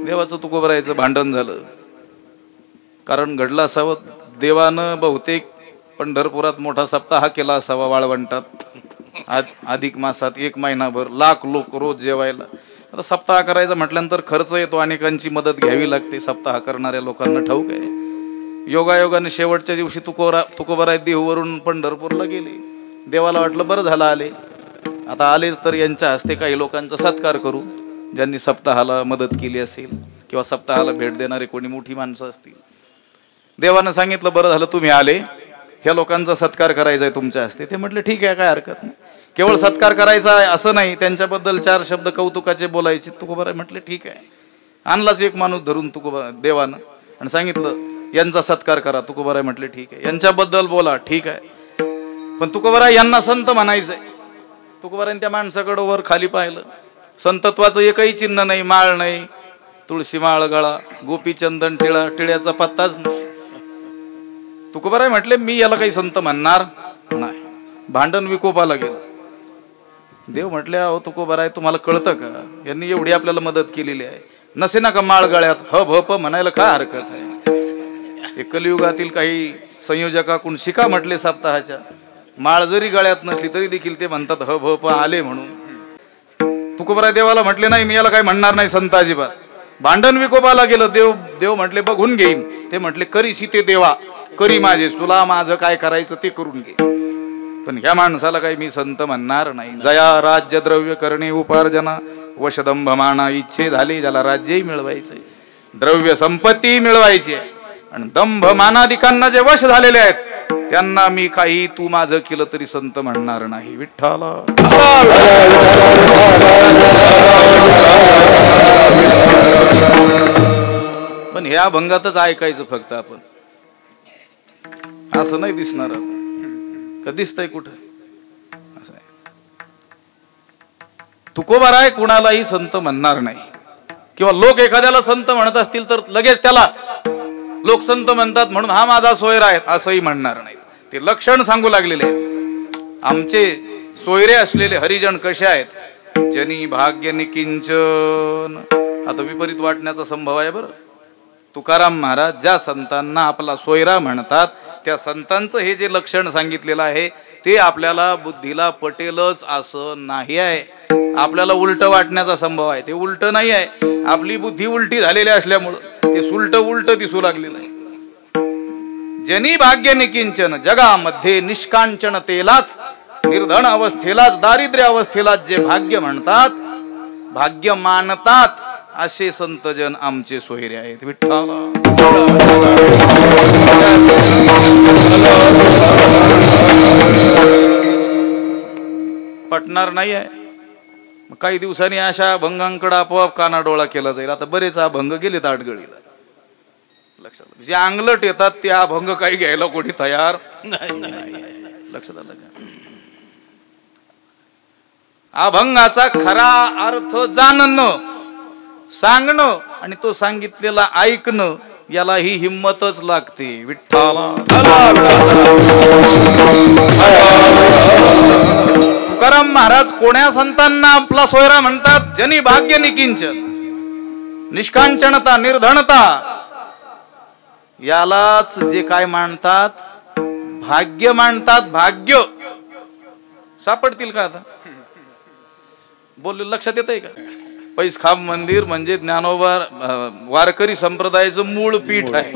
देवाचं तुकोबरायचं भांडण झालं. कारण घडलं असावं, देवानं बहुतेक पंढरपुरात मोठा सप्ताह केला असावा वाळवंटात अधिक मासात 1 महिनाभर लाख लोक रोज जेवायला. आता सप्ताह करायचा म्हटल्यानंतर खर्च येतो, अनेकांची मदत घ्यावी लागते. सप्ताह करणाऱ्या लोकांना ठाऊक आहे. योगायोगाने शेवटच्या दिवशी तुकोबराय देहूवरून पंढरपूरला गेले. देवाला वाटलं बरं झालं आले, आता आलेच तर यांच्या हस्ते काही लोकांचा सत्कार करू, ज्यांनी सप्ताहाला मदत केली असेल किंवा सप्ताहाला भेट देणारे कोणी मोठी माणसं असतील. देवानं सांगितलं बरं झालं तुम्ही आले, ह्या लोकांचा सत्कार करायचा आहे तुमच्या हस्ते. ते म्हटले ठीक आहे, काय हरकत नाही. केवळ सत्कार करायचा आहे असं नाही, त्यांच्याबद्दल 4 शब्द कौतुकाचे बोलायचे. तुकोबराय म्हटले ठीक आहे. आणलाच एक माणूस धरून देवानं आणि सांगितलं यांचा सत्कार करा. तुकोबराय म्हटले ठीक आहे. यांच्याबद्दल बोला, ठीक आहे. पण तुकोबराय यांना संत म्हणायचंय. तुकोबराय त्या माणसाकडे वर खाली पाहिलं. संतत्वाचं एकही चिन्ह नाही, माळ नाही, तुळशी माळ गळा, गोपीचंदन टिळा, टिळ्याचा पत्ताच नाही. तुकोबराय म्हटले मी याला काही संत म्हणणार नाही. भांडण विकोपाला गेलं. देव म्हटले अहो तुकोबराय तुम्हाला कळतं का, यांनी एवढी आपल्याला मदत केलेली आहे, नसे ना का माळ गळ्यात हब हप म्हणायला काय हरकत आहे. कलियुगातील काही संयोजकाकडून शिका म्हटले सप्ताहाच्या, माळ जरी गळ्यात नसली तरी देखील ते म्हणतात हब हप आले म्हणून. तुकोबराय देवाला म्हटले नाही मी याला काही म्हणणार नाही संत अजिबात. भांडण विकोपाला गेलं. देव म्हटले बघून घेईन. ते म्हटले करीसी ते देवा करी माझे, तुला माझं काय करायचं ते करून घे, पण ह्या माणसाला काही मी संत म्हणणार नाही. जया राज्य द्रव्य करणे उपार्जना वशदंभ माना, इच्छे झाले ज्याला राज्यही मिळवायचे, द्रव्य संपत्ती मिळवायची आणि दंभ मानाधिकांना जे वश झालेले आहेत त्यांना मी काही तू माझं केलं तरी संत म्हणणार नाही. विठ्ठला पण ह्या भंगातच ऐकायचं फक्त आपण, असं नाही दिसणार. का दिसतंय कुठं? असं आहे. तुकोबराय कुणालाही संत म्हणणार नाही, किंवा लोक एखाद्याला संत म्हणत असतील तर लगेच त्याला लोक संत म्हणतात म्हणून हा माझा सोयरा आहे असंही म्हणणार नाही. ते लक्षण सांगू लागलेले आहेत. आमचे सोयरे असलेले हरिजन कसे आहेत, जनी भाग्य निकिंचन. आता विपरीत वाटण्याचा संभव आहे बरं. तुकाराम महाराज ज्या संतांना आपला सोयरा म्हणतात त्या संतांचं हे जे लक्षण सांगितलेलं आहे ते आपल्याला बुद्धीला पटेलच असं नाही आहे. आपल्याला उलट वाटण्याचा संभव आहे, ते उलट नाही आहे. आपली बुद्धी उलटी झालेली असल्यामुळं ते सुलट उलट दिसू लागलेलं आहे. जनी भाग्य निकिंचन, जगामध्ये निष्कांचनतेलाच, निर्धन अवस्थेलाच, दारिद्र्य अवस्थेलाच जे भाग्य म्हणतात, भाग्य मानतात, असे संतजन आमचे सोयरे आहेत. विठ्ठला पटणार नाही आहे. काही दिवसांनी अशा भंगांकडे आपोआप कानाडोळा केला जाईल. आता बरेच अभंग गेलेत आडगळीला. लक्षात जे अंगलट येतात ते अभंग काही घ्यायला कोणी तयार नाही. लक्षात आलं का? अभंगाचा खरा अर्थ जाणणं, सांगणं आणि तो सांगितलेला ऐकणं, याला ही हिम्मतच लागते. विठ्ठला तुकाराम महाराज कोण्या संतांना आपला सोयरा म्हणतात? जनी भाग्य निकिंचन, निष्कांचनता, निर्धनता, यालाच जे काय मानतात भाग्य मानतात. भाग्य सापडतील का? आता बोल लक्षात येत आहे का? पैसखांब मंदिर म्हणजे ज्ञानोबा वारकरी संप्रदायाचं मूळ पीठ आहे.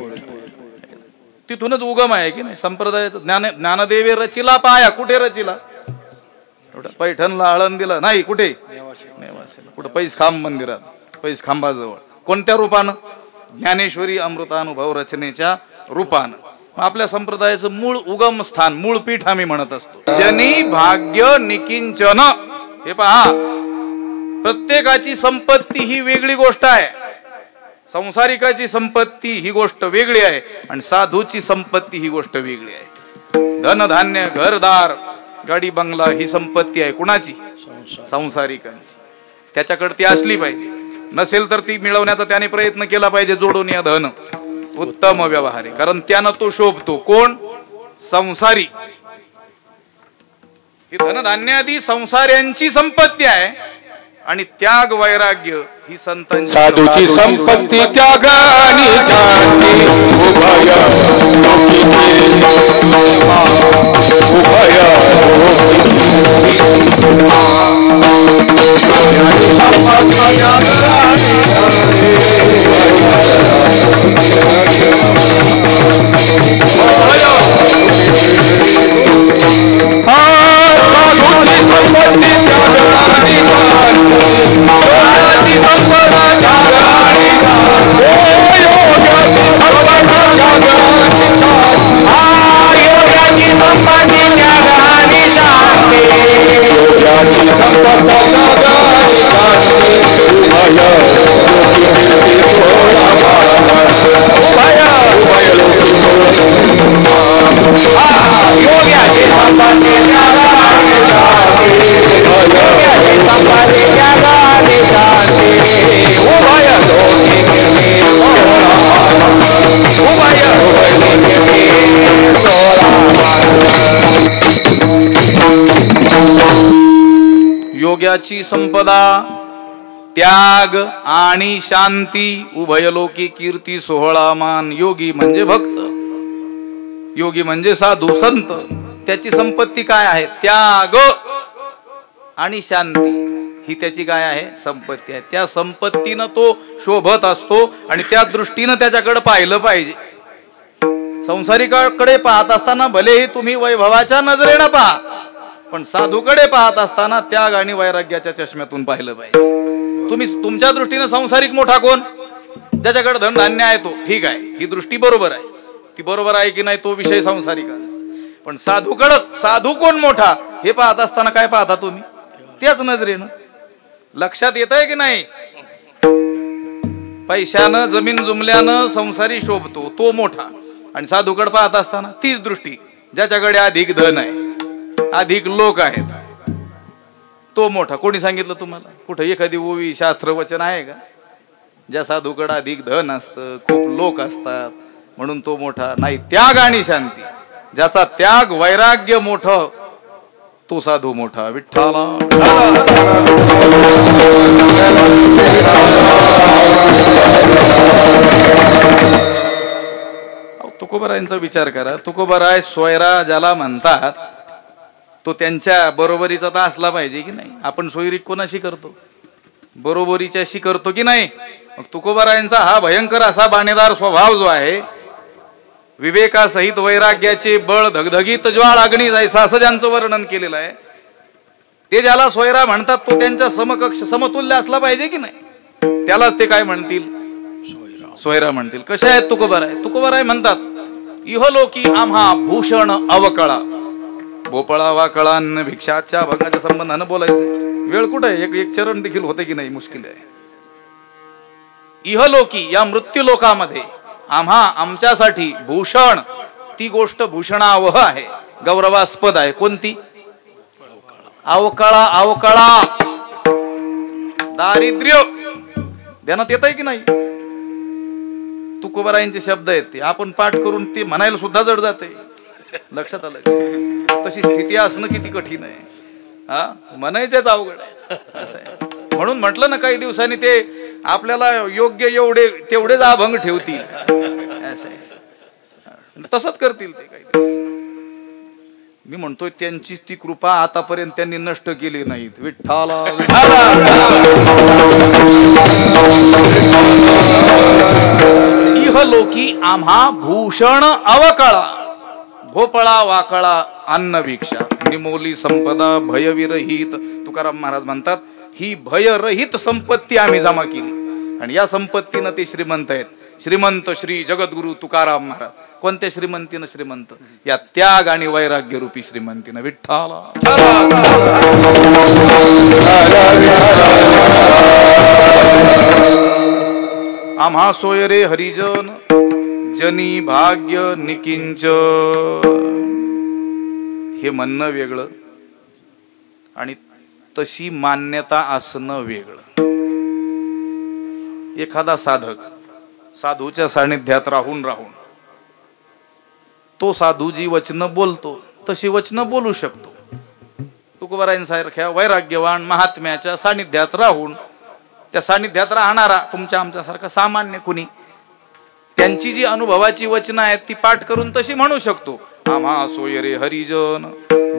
तिथूनच उगम आहे की नाही संप्रदायाचं. ज्ञानदेवे रचिला पाया. कुठे रचिला? पैठणला, आळंदीला नाही, कुठे? कुठे? पैसखांब मंदिरात, पैसखांबाजवळ. कोणत्या रूपानं? ज्ञानेश्वरी अमृतानुभव रचनेच्या रूपानं. आपल्या संप्रदायाचं मूळ उगम स्थान, मूळ पीठ आम्ही म्हणत असतो. जनी भाग्य निकिंचन. हे पहा, प्रत्येकाची संपत्ती ही वेगळी गोष्ट आहे. संसारिकाची संपत्ती ही गोष्ट वेगळी आहे आणि साधूची संपत्ती ही गोष्ट वेगळी आहे. धनधान्य, घरदार, गाडी बंगला ही संपत्ती आहे कुणाची? संसारिकांची. त्याच्याकडे ती असली पाहिजे. नसेल तर ती मिळवण्याचा त्याने प्रयत्न केला पाहिजे, जोडून या धन उत्तम व्यवहार आहे, कारण त्यानं तो शोभतो. कोण? संसारी. ही धनधान्य आदी संसाऱ्यांची संपत्ती आहे आणि त्याग वैराग्य ही संतांची. साधूची संपत्ती त्यागानी शांती उभय उभय योग्याची संपदा त्याग आणि शांती उभयलोकी कीर्ती सोहळा मान. योगी म्हणजे भक्त, योगी म्हणजे साधू संत. त्याची संपत्ती काय आहे? त्याग आणि शांती ही त्याची काय आहे? संपत्ती आहे. त्या संपत्तीनं तो शोभत असतो आणि त्या दृष्टीनं त्याच्याकडे पाहिलं पाहिजे. संसारिकाकडे पाहत असताना भलेही तुम्ही वैभवाच्या नजरेनं पहा, पण साधूकडे पाहत असताना त्याग आणि वैराग्याच्या चष्म्यातून पाहिलं पाहिजे. तुम्ही तुमच्या दृष्टीने संसारिक मोठा कोण? त्याच्याकडे धनधान्य आहे तो, ठीक आहे, ही दृष्टी बरोबर आहे. ती बरोबर आहे की नाही तो विषय संसारिकांचा. पण साधूकडे साधू कोण मोठा हे पाहत असताना काय पाहता तुम्ही? त्याच नजरेनं. लक्षात येत आहे की नाही? पैशानं जमीन जुमल्यानं संसारी शोभतो तो मोठा, आणि साधूकडे पाहत असताना तीच दृष्टी, ज्याच्याकडे अधिक धन आहे, अधिक लोक आहेत, तो मोठा. कोणी सांगितलं तुम्हाला? कुठं एखादी ओवी शास्त्र वचन आहे का? ज्या साधूकडे अधिक धन असतं, खूप लोक असतात म्हणून तो मोठा नाही. त्याग आणि शांती, ज्याचा त्याग वैराग्य मोठं तो साधू मोठा. विठ्ठला तुकोबारायांचा विचार करा. तुकोबाराय सोयरा ज्याला म्हणतात तो त्यांच्या बरोबरीचा तर असला पाहिजे की नाही? आपण सोयरी कोणाशी करतो? बरोबरीच्याशी करतो की नाही? मग तुकोबारायांचा हा भयंकर असा बाणेदार स्वभाव जो आहे, विवेकासहित वैराग्याचे बळ धगधगीत ज्वाळ अग्नी जायचा असं ज्यांचं वर्णन केलेलं आहे, ते ज्याला सोयरा म्हणतात तो त्यांच्या समकक्ष समतुल्य असला पाहिजे की नाही? त्यालाच ते काय म्हणतील? सोयरा म्हणतील. कशा आहेत तुकोबाराय? तुकोबाराय म्हणतात, इहलोकी आम्हा भूषण अवकळा. भोपळा वाकळा अन्न भिक्षाच्या भंगाच्या संबंधानं बोलायचं वेळ कुठे? एक चरण देखील होते की नाही? मुश्किल आहे. इहलोकी या मृत्यू लोकामध्ये आम्हा आमच्यासाठी भूषण, ती गोष्ट भूषणावह आहे, गौरवास्पद आहे. कोणती? अवकळा. अवकळा दारिद्र्य. ध्यानात येत आहे की नाही? तुकोबारायांचे शब्द आहेत ते आपण पाठ करून ते म्हणायला सुद्धा जड जाते. लक्षात आलं? तशी स्थिती असणं किती कठीण आहे. हा, म्हणायचेच अवघड आहे. असं आहे. म्हणून म्हटलं ना, काही दिवसांनी ते आपल्याला योग्य एवढे तेवढेच अभंग ठेवतील. असं आहे. तसंच करतील ते काही दिवस. मी म्हणतोय त्यांची ती कृपा आतापर्यंत त्यांनी नष्ट केली नाहीत. विठ्ठला इहलोकी आम्हा भूषण अवकळा. भोपळा वाकळा अन्न भिक्षा. निमोली संपदा भयविरहित. तुकाराम महाराज म्हणतात, ही भयरहित संपत्ती आम्ही जमा केली आणि या संपत्तीनं ते श्रीमंत आहेत. श्रीमंत श्री जगद्गुरु तुकाराम महाराज. कोणत्या श्रीमंतीनं श्रीमंत? या त्याग आणि वैराग्य रूपी श्रीमंतीनं. विठ्ठला आम्हा सोयरे हरिजन जनी भाग्य निकिंच. हे म्हणणं वेगळं आणि तशी मान्यता असणं वेगळं. एखादा साधक साधूच्या सानिध्यात राहून राहून तो साधू जी वचनं बोलतो तशी वचनं बोलू शकतो. तुकोबारायांसारख्या वैराग्यवान महात्म्याच्या सानिध्यात राहून त्या सानिध्यात राहणारा तुमच्या आमच्यासारखा सामान्य कुणी त्यांची जी अनुभवाची वचनं आहेत ती पाठ करून तशी म्हणू शकतो. आम्हा सोयरे हरिजन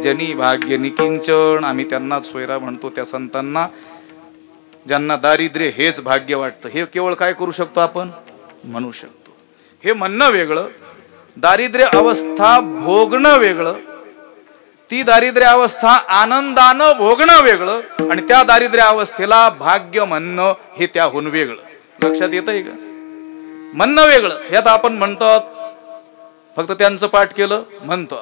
जनी भाग्य निकिंचन. आम्ही त्यांनाच सोयरा म्हणतो, त्या संतांना ज्यांना दारिद्र्य हेच भाग्य वाटतं. हे केवळ काय करू शकतो आपण? म्हणू शकतो. हे म्हणणं वेगळं, दारिद्र्य अवस्था भोगणं वेगळं, ती दारिद्र्य अवस्था आनंदानं भोगणं वेगळं आणि त्या दारिद्र्य अवस्थेला भाग्य म्हणणं हे त्याहून वेगळं. लक्षात येतंय का? म्हणणं वेगळं, यात आपण म्हणतो फक्त त्यांचं पाठ केलं म्हणतो.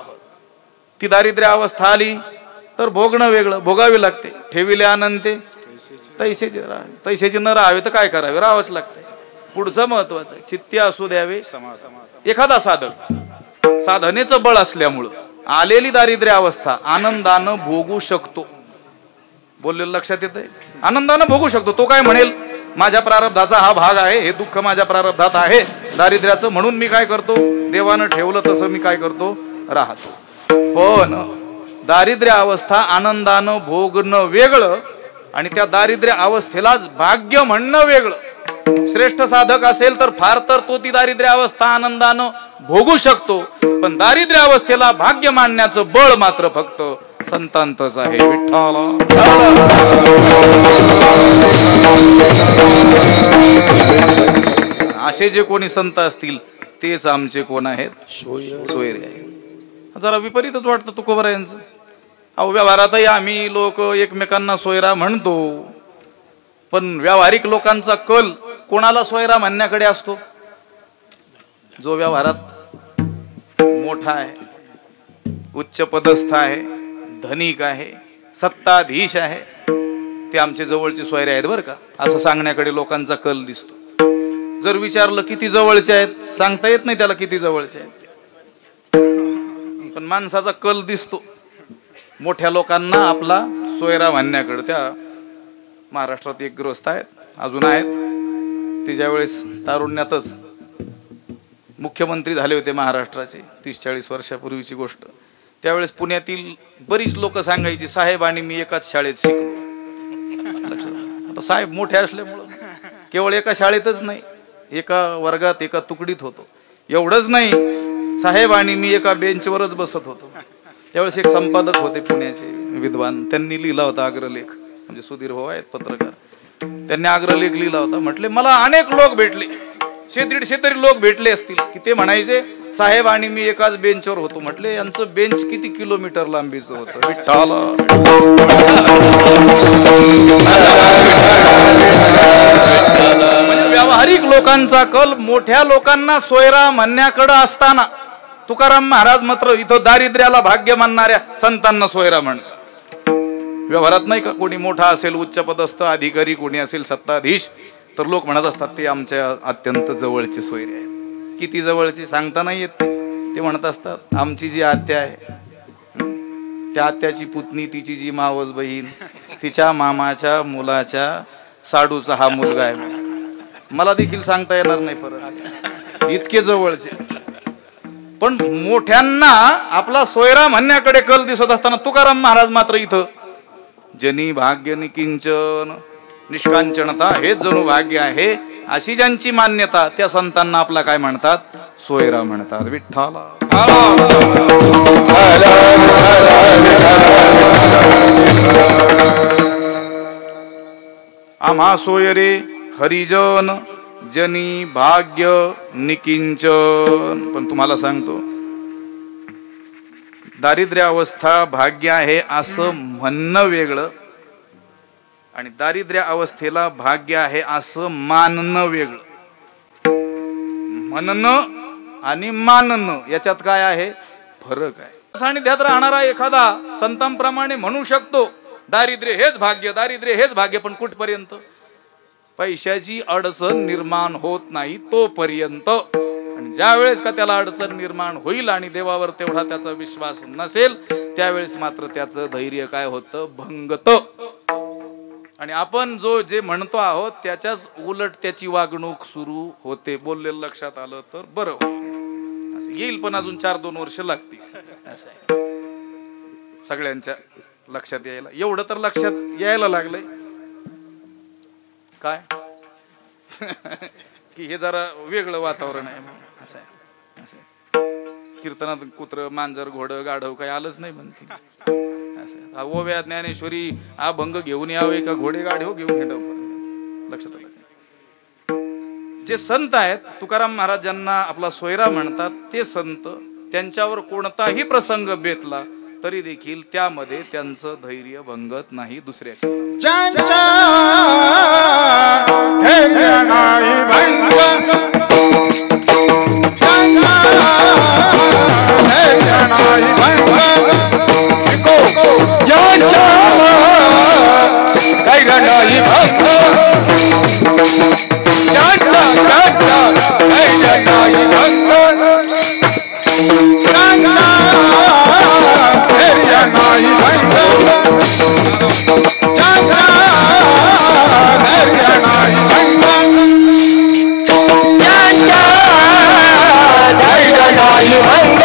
ती दारिद्र्य अवस्था आली तर भोगणं वेगळं, भोगावी लागते. ठेविले आनंदे तैसेचे राहावे, तैसेचे न राहावे तर काय करावे? राहावंच लागते. पुढचं महत्वाचं चित्ती असू द्यावे. एखादा साधक साधनेचं बळ असल्यामुळं आलेली दारिद्र्य अवस्था आनंदानं भोगू शकतो. बोललेलं लक्षात येतंय? आनंदानं भोगू शकतो. तो काय म्हणेल? माझ्या प्रारब्धाचा हा भाग आहे, हे दुःख माझ्या प्रारब्धात आहे दारिद्र्याचं, म्हणून मी काय करतो? देवानं ठेवलं तसं मी काय करतो? राहतो. पण दारिद्र्य अवस्था आनंदानं भोगणं वेगळं आणि त्या दारिद्र्य अवस्थेलाच भाग्य म्हणणं वेगळं. श्रेष्ठ साधक असेल तर फार तर तो ती दारिद्र्य अवस्था आनंदानं भोगू शकतो, पण दारिद्र्य अवस्थेला भाग्य मानण्याचं बळ मात्र फक्त संतांतच आहे. विठ्ठला असे जे कोणी संत असतील तेच आमचे कोण आहेत? सोयरे आहेत. जरा विपरीतच वाटतं तुकोबारायांचं. अहो व्यवहारातही आम्ही लोक एकमेकांना सोयरा म्हणतो, पण व्यावहारिक लोकांचा कल कोणाला सोयरा म्हणण्याकडे असतो? जो व्यवहारात मोठा आहे, उच्च पदस्थ आहे, धनिक आहे, सत्ताधीश आहे, ते आमचे जवळचे सोयरे आहेत बरं का, असं सांगण्याकडे लोकांचा कल दिसतो. जर विचारलं किती जवळचे आहेत, सांगता येत नाही त्याला किती जवळचे आहेत, पण माणसाचा कल दिसतो मोठ्या लोकांना आपला सोयरा म्हणण्याकडे. त्या महाराष्ट्रात एक गृहस्थ आहेत, अजून आहेत, ते ज्यावेळेस तारुण्यातच मुख्यमंत्री झाले होते महाराष्ट्राचे, 30-40 वर्षापूर्वीची गोष्ट. त्यावेळेस पुण्यातील बरीच लोक सांगायची, साहेब आणि मी एकाच शाळेत शिकलो. आता साहेब मोठे असल्यामुळं केवळ एका शाळेतच नाही, एका वर्गात एका तुकडीत होतो. एवढंच नाही, साहेब आणि मी एका बेंचवरच बसत होतो. त्यावेळेस एक संपादक होते पुण्याचे विद्वान, त्यांनी लिहिला होता अग्रलेख, म्हणजे सुधीर भाऊ आहेत पत्रकार, त्यांनी अग्रलेख लिहिला होता. म्हटले मला अनेक लोक भेटले, 100-150 तरी लोक भेटले असतील, की ते म्हणायचे साहेब आणि मी एकाच बेंचवर होतो. म्हटले यांचं बेंच किती किलोमीटर लांबीचं होतं? विठ्ठला म्हणजे व्यावहारिक लोकांचा कल मोठ्या लोकांना सोयरा म्हणण्याकडे असताना तुकाराम महाराज मात्र इथं दारिद्र्याला भाग्य मानणाऱ्या संतांना सोयरा म्हणतात. व्यवहारात नाही का कोणी मोठा असेल, उच्च पदस्थ अधिकारी कोणी असेल, सत्ताधीश, तर लोक म्हणत असतात ते आमच्या अत्यंत जवळचे सोयरे आहेत. किती जवळचे सांगता नाही येत. ते म्हणत असतात आमची जी आत्या आहे, त्या आत्याची पुतणी, तिची जी मावस बहीण, तिच्या मामाच्या मुलाच्या साडूचा हा मुलगा आहे. मला देखील सांगता येणार नाही परत, इतके जवळचे. पण मोठ्यांना आपला सोयरा म्हणण्याकडे कल दिसत असताना तुकाराम महाराज मात्र इथं जनी भाग्य निकिंचन, निष्कांचनता हेच जणू भाग्य आहे, अशी ज्यांची मान्यता, त्या संतांना आपला काय म्हणतात? सोयरा म्हणतात. विठ्ठला आम्हा सोयरे हरिजन जनी भाग्य निकिंचन. पण तुम्हाला सांगतो, दारिद्र्य अवस्था भाग्य आहे असं म्हणणं वेगळं आणि दारिद्र्य अवस्थेला भाग्य आहे असं मानणं वेगळं. म्हणणं आणि मानणं याच्यात काय आहे? फरक आहे. सानिध्यात राहणारा एखादा संतांप्रमाणे म्हणू शकतो दारिद्र्य हेच भाग्य, दारिद्र्य हेच भाग्य, पण कुठपर्यंत? पैशाची अडचण निर्माण होत नाही तोपर्यंत. आणि ज्या वेळेस का त्याला अडचण निर्माण होईल आणि देवावर तेवढा त्याचा विश्वास नसेल, त्यावेळेस मात्र त्याचं धैर्य काय होतं? भंगत. आणि आपण जे म्हणतो आहोत त्याच्याच उलट त्याची वागणूक सुरू होते. बोललेलं लक्षात आलं तर बरं होईल. असं येईल, पण अजून 4-2 वर्ष लागतील. असं आहे. सगळ्यांच्या लक्षात यायला, एवढं तर लक्षात यायला लागलंय काय की हे जरा वेगळं वातावरण आहे. असं आहे. असं आहे. कीर्तनात कुत्र मांजर घोडं गाढव काही आलंच नाही म्हणते. असं ओव्या ज्ञानेश्वरी अभंग घेऊन यावे का घोडे गाढव घेऊन हिंडव. लक्षात आलं. जे संत आहेत, तुकाराम महाराज ज्यांना आपला सोयरा म्हणतात, ते संत त्यांच्यावर कोणताही प्रसंग बेतला तरी देखील त्यामध्ये त्यांचं धैर्य भंगत नाही. दुसऱ्याच्या धैर्य नाही भंग, धैर्य नाही भंग, धैर्य नाही भंग, धैर्य नाही भंग,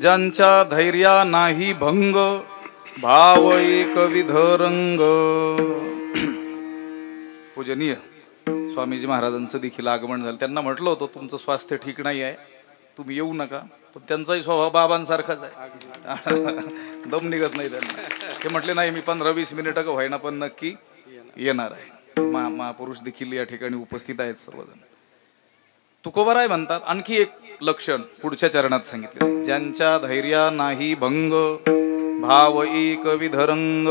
ज्यांच्या धैर्या नाही भंग, भाव एकविध रंग. पूजनीय स्वामीजी महाराजांचं देखील आगमन झालं. त्यांना म्हटलं होतं तुमचं स्वास्थ्य ठीक नाही आहे, तुम्ही येऊ नका, पण त्यांचाही स्वभाव बाबांसारखाच आहे. दम निघत नाही त्यांना. ते म्हटले नाही, मी 15-20 मिनिटं का व्हायना पण नक्की येणार आहे. महापुरुष देखील या ठिकाणी उपस्थित आहेत सर्वजण. तुकोबाराय म्हणतात आणखी एक लक्षण पुढच्या चरणात सांगितले, ज्यांच्या धैर्या नाही भंग, भाव एकविध रंग.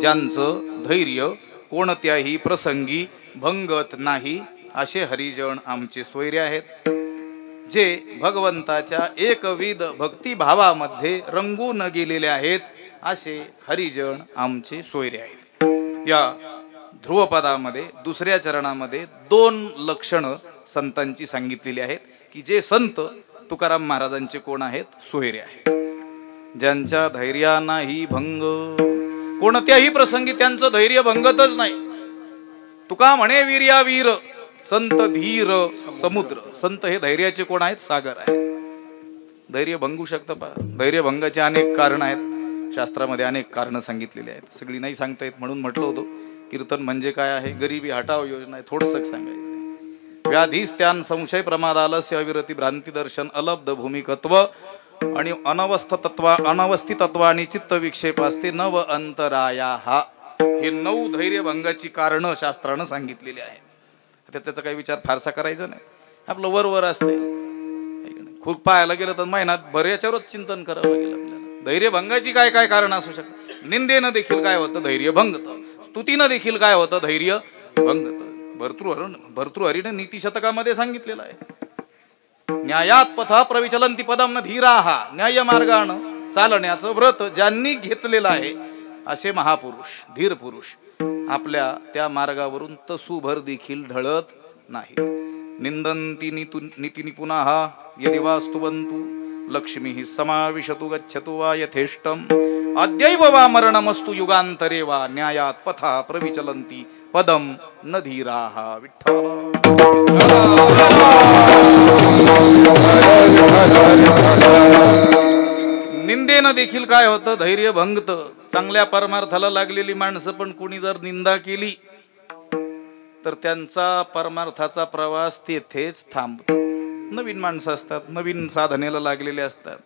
ज्यांचं धैर्य कोणत्याही प्रसंगी भंगत नाही असे हरिजन आमचे सोयरे आहेत. जे भगवंताच्या एकविध भक्तिभावामध्ये रंगून गेलेले आहेत असे हरिजन आमचे सोयरे आहेत. या ध्रुवपदामध्ये दुसऱ्या चरणामध्ये 2 लक्षणं संतांची सांगितलेली आहेत की जे संत तुकाराम महाराजांचे कोण आहेत, सोयरे आहेत. ज्यांच्या धैर्या नाही भंग, कोणत्याही प्रसंगी त्यांचं धैर्य भंगतच नाही. तुका म्हणे वीर्या वीर, संत धीर समुद्र. संत हे धैर्याचे कोण आहेत, सागर आहे. धैर्य भंगू शकतं पा. धैर्य भंगाचे अनेक कारण आहेत, शास्त्रामध्ये अनेक कारण सांगितलेली आहेत. सगळी नाही सांगता येत म्हणून म्हटलं होतं कीर्तन म्हणजे काय आहे, गरिबी हटाव योजना आहे, थोडंसं सांगायचं. व्याधीस त्यान संशय प्रमाद आलस्य अविरती भ्रांती दर्शन अलब्ध भूमिकत्व आणि अनवस्थित तत्व आणि चित्त विक्षेप असते नव अंतराया. हा हे 9 धैर्य भंगाची कारण शास्त्रानं सांगितलेली आहे. त्याचा काही विचार फारसा करायचा नाही. आपलं वर असते, खूप पाहायला गेलं तर महिन्यात भर याच्यावरच चिंतन करावं लागेल आपल्याला. धैर्यभंगाची काय काय कारण असू शकतात. निंदेनं देखील काय होतं, धैर्य भंगत. स्तुतीनं देखील काय होतं, धैर्य भंगत. भर्तृहरीनं नीती शतकामध्ये सांगितलेलं आहे, न्यायात पथा प्रविचलंती पदम न धीराहा. न्याय मार्गानं चालण्याचं व्रत ज्यांनी घेतलेलं आहे असे महापुरुष, धीर पुरुष आपल्या त्या मार्गावरून तसूभर देखील ढळत नाही. निंदन्ति नीती निपुणाः यदि वा स्तुवन्तु लक्ष्मीः समाविशतु गच्छतु वा यथेष्टम्. अद्यैव वा मरणमस्तु युगान्तरे वा न्यायात पथा प्रविचलन्ति पदम न धीराः. विठ्ठल. निंदेनं देखील काय होतं, धैर्य भंगत. चांगल्या परमार्थाला लागलेली माणसं पण कुणी जर निंदा केली तर त्यांचा परमार्थाचा प्रवास तेथेच थांबतो. नवीन माणसं असतात, नवीन साधनेला लागलेले असतात,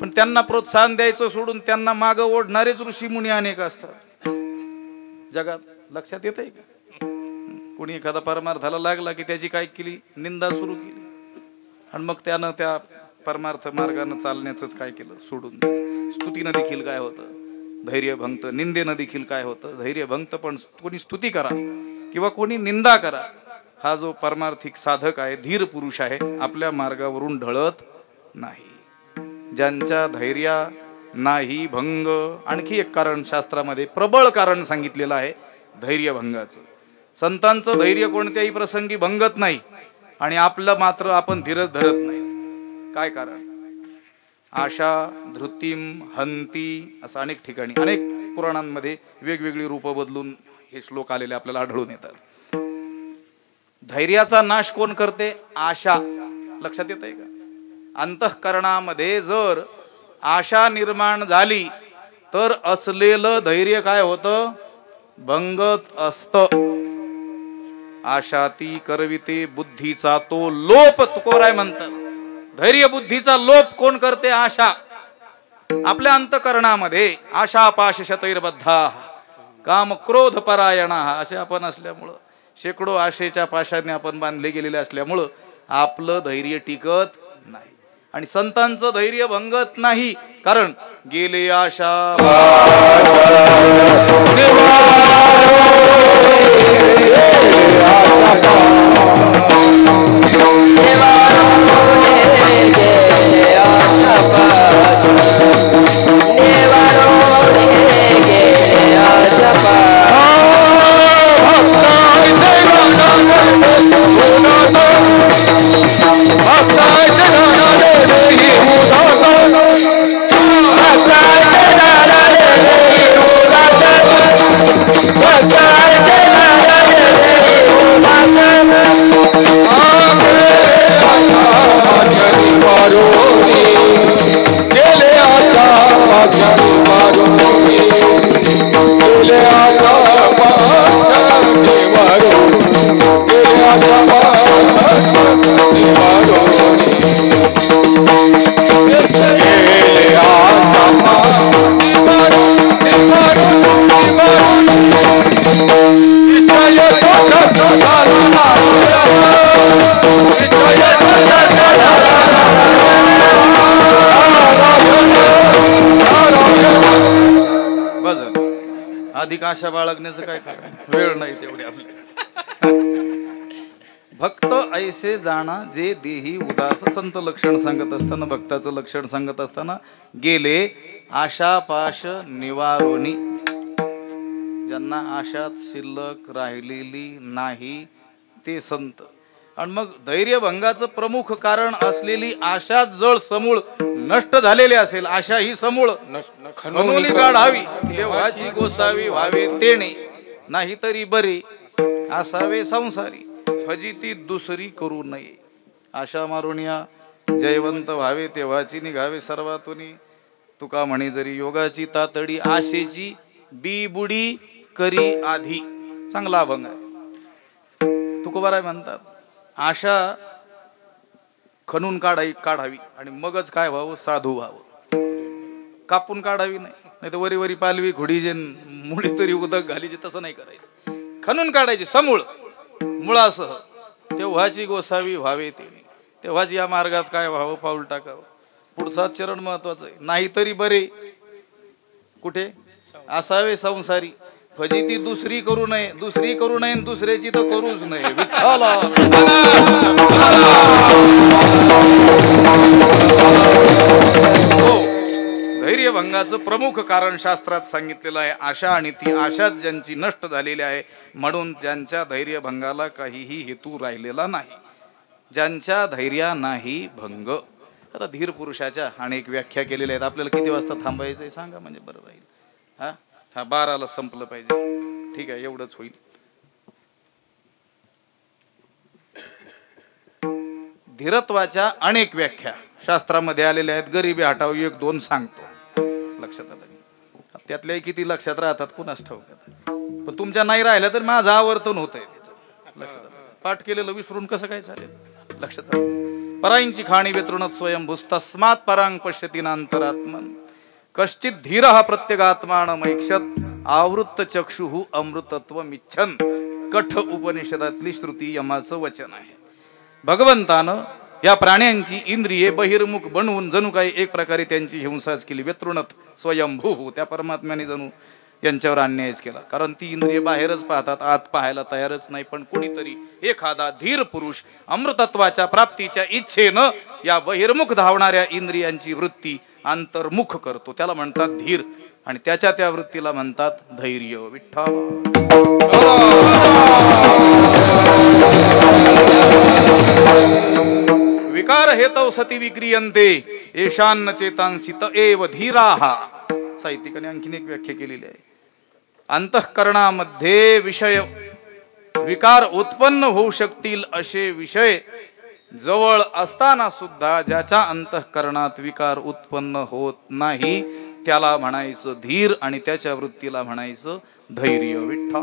पण त्यांना प्रोत्साहन द्यायचं सोडून त्यांना मागं ओढणारेच ऋषी मुनी अनेक असतात जगात. लक्षात येत आहे का? कुणी एखादा परमार्थाला लागला की त्याची काय केली, निंदा सुरू केली, आणि मग त्यानं त्या परमार्थ मार्गानं चालण्याचंच काय केलं, सोडून दिलं. स्तुतीनं देखील काय होतं, धैर्य भंगत. निंदेनं देखील काय होतं, धैर्य भंगत. पण कोणी स्तुती करा किंवा कोणी निंदा करा, हा जो परमार्थिक साधक आहे, धीर पुरुष आहे, आपल्या मार्गावरून ढळत नाही. ज्यांच्या धैर्या नाही भंग. आणखी एक कारण शास्त्रामध्ये प्रबळ कारण सांगितलेलं आहे धैर्यभंगाचं. संतांचं धैर्य कोणत्याही प्रसंगी भंगत नाही आणि आपलं मात्र आपण धीरच धरत नाही. काय कारण? आशा धृतीम हंती, असं अनेक ठिकाणी अनेक पुराणांमध्ये वेगवेगळी रूपं बदलून हे श्लोक आलेले आपल्याला आढळून येतात. धैर्याचा नाश कोण करते? आशा. लक्षात येत आहे का? अंतःकरणामध्ये जर आशा निर्माण झाली तर असलेलं धैर्य काय होतं, भंगत असतं. आशाती करविते बुद्धीचा तो लोप, तुकोराय म्हणतात. धैर्य बुद्धीचा लोप कोण करते? आशा. आपल्या अंतःकरणामध्ये आशा पाश शतैर्बद्धा काम क्रोध परायणा असे आपण असल्यामुळं, शेकडो आशेच्या पाशाने आपण बांधले गेलेले असल्यामुळं आपलं धैर्य टिकत नाही. आणि संतांचं धैर्य भंगत नाही, कारण गेले आशा अधिक आशा बाळगण्याचं काय कारण, वेळ नाही तेवढी आपली. भक्त ऐसे जाणा जे देही उदास. संत लक्षण सांगत असताना, भक्ताचं लक्षण सांगत असताना गेले आशा पाश निवारोनी. ज्यांना आशात शिल्लक राहिलेली नाही ते संत. आणि मग धैर्यभंगाचं प्रमुख कारण असलेली आशा जळ समूळ नष्ट झालेली असेल. आशा ही समूळ खणून काढावी, देवाची गोसावी व्हावे तेणे, नाहीतरी बरे असावे संसारी, फजिती दुसरी करू नये. आशा मारून या जयवंत व्हावे, तेव्हाची निघावे सर्वातुनी. तुका म्हणे जरी योगाची तातडी, आशेची बी बुडी करी आधी. चांगला अभंग आहे. तुकोबाराय म्हणतात, आशा खणून काढावी आणि मगच काय व्हावं, साधू व्हावं. कापून काढावी नाही, नाही तर वरी वरी पालवी घोडी जे मुळी तरी उदक घालीचे, तसं नाही करायचं. खणून काढायची समूळ, मुळासह, तेव्हाची गोसावी व्हावे ते. तेव्हाच या मार्गात काय व्हावं पाऊल टाकावं. पुढचा चरण महत्वाचं आहे. नाहीतरी बरे कुठे असावे संसारी, फजिती दुसरी करू नये, दुसरी करू नये दुसऱ्याची तर करूच नये. विठ्ठला हो, धैर्यभंगाचं प्रमुख कारण शास्त्रात सांगितलेलं आहे आशा, आणि ती आशा ज्यांची नष्ट झालेली आहे, म्हणून ज्यांच्या धैर्यभंगाला काहीही हेतू राहिलेला नाही, ज्यांच्या धैर्या नाही भंग. आता धीर पुरुषाच्या अनेक व्याख्या केलेल्या आहेत. आपल्याला किती वाजता थांबायचंय सांगा म्हणजे बरं राहील. हा 12ला संपलं पाहिजे. ठीक आहे, एवढंच होईल. धीरत्वाच्या अनेक व्याख्या शास्त्रामध्ये आलेल्या आहेत. गरिबी हटाव 1-2 सांगतो, लक्षात आलं. त्यातल्या किती लक्षात राहतात कुणास ठाऊक. पण तुमच्या नाही राहिल्या तर माझं आवर्तन होत आहे. लक्षात आलं. पाठ केलेलं विसरून कसं काय चालेल. लक्षात आलं. पराईंची खाणी वेतृणत स्वयंभूस तस्मात् परांग पश्यतीनांतरात्मन कश्चित धीर हा प्रत्यगात्मानमैक्षत आवृत्त चक्षुः अमृतत्वमिच्छन. कठ उपनिषदातली श्रुती यमाचं वचन आहे. भगवंतानं या प्राण्यांची इंद्रिये बहिर्मुख बनवून जणू काही एक प्रकारे त्यांची हिंसाच केली. व्यतृणत स्वयंभू, त्या परमात्म्याने जणू यांच्यावर अन्यायच केला. कारण ती इंद्रिये बाहेरच पाहतात, आत पाहायला तयारच नाही. पण कोणीतरी एखादा धीर पुरुष अमृतत्वाच्या प्राप्तीच्या इच्छेनं या बहिर्मुख धावणाऱ्या इंद्रियांची वृत्ती अंतर्मुख करतो, त्याला म्हणतात धीर. आणि त्याच्या त्या वृत्तीला म्हणतात धैर्य. विठ्ठल विकार हेतव सती विक्रियन्ते येषान्न चेतांसी त एव धीराः. साहित्यिकाने आणखीन एक व्याख्या केलेली आहे. अंतःकरणामध्ये विषय विकार उत्पन्न होऊ शकतील असे विषय जवळ असताना सुद्धा ज्याच्या अंतःकरणात विकार उत्पन्न होत नाही त्याला म्हणायचं धीर, आणि त्याच्या वृत्तीला म्हणायचं धैर्य. विठ्ठल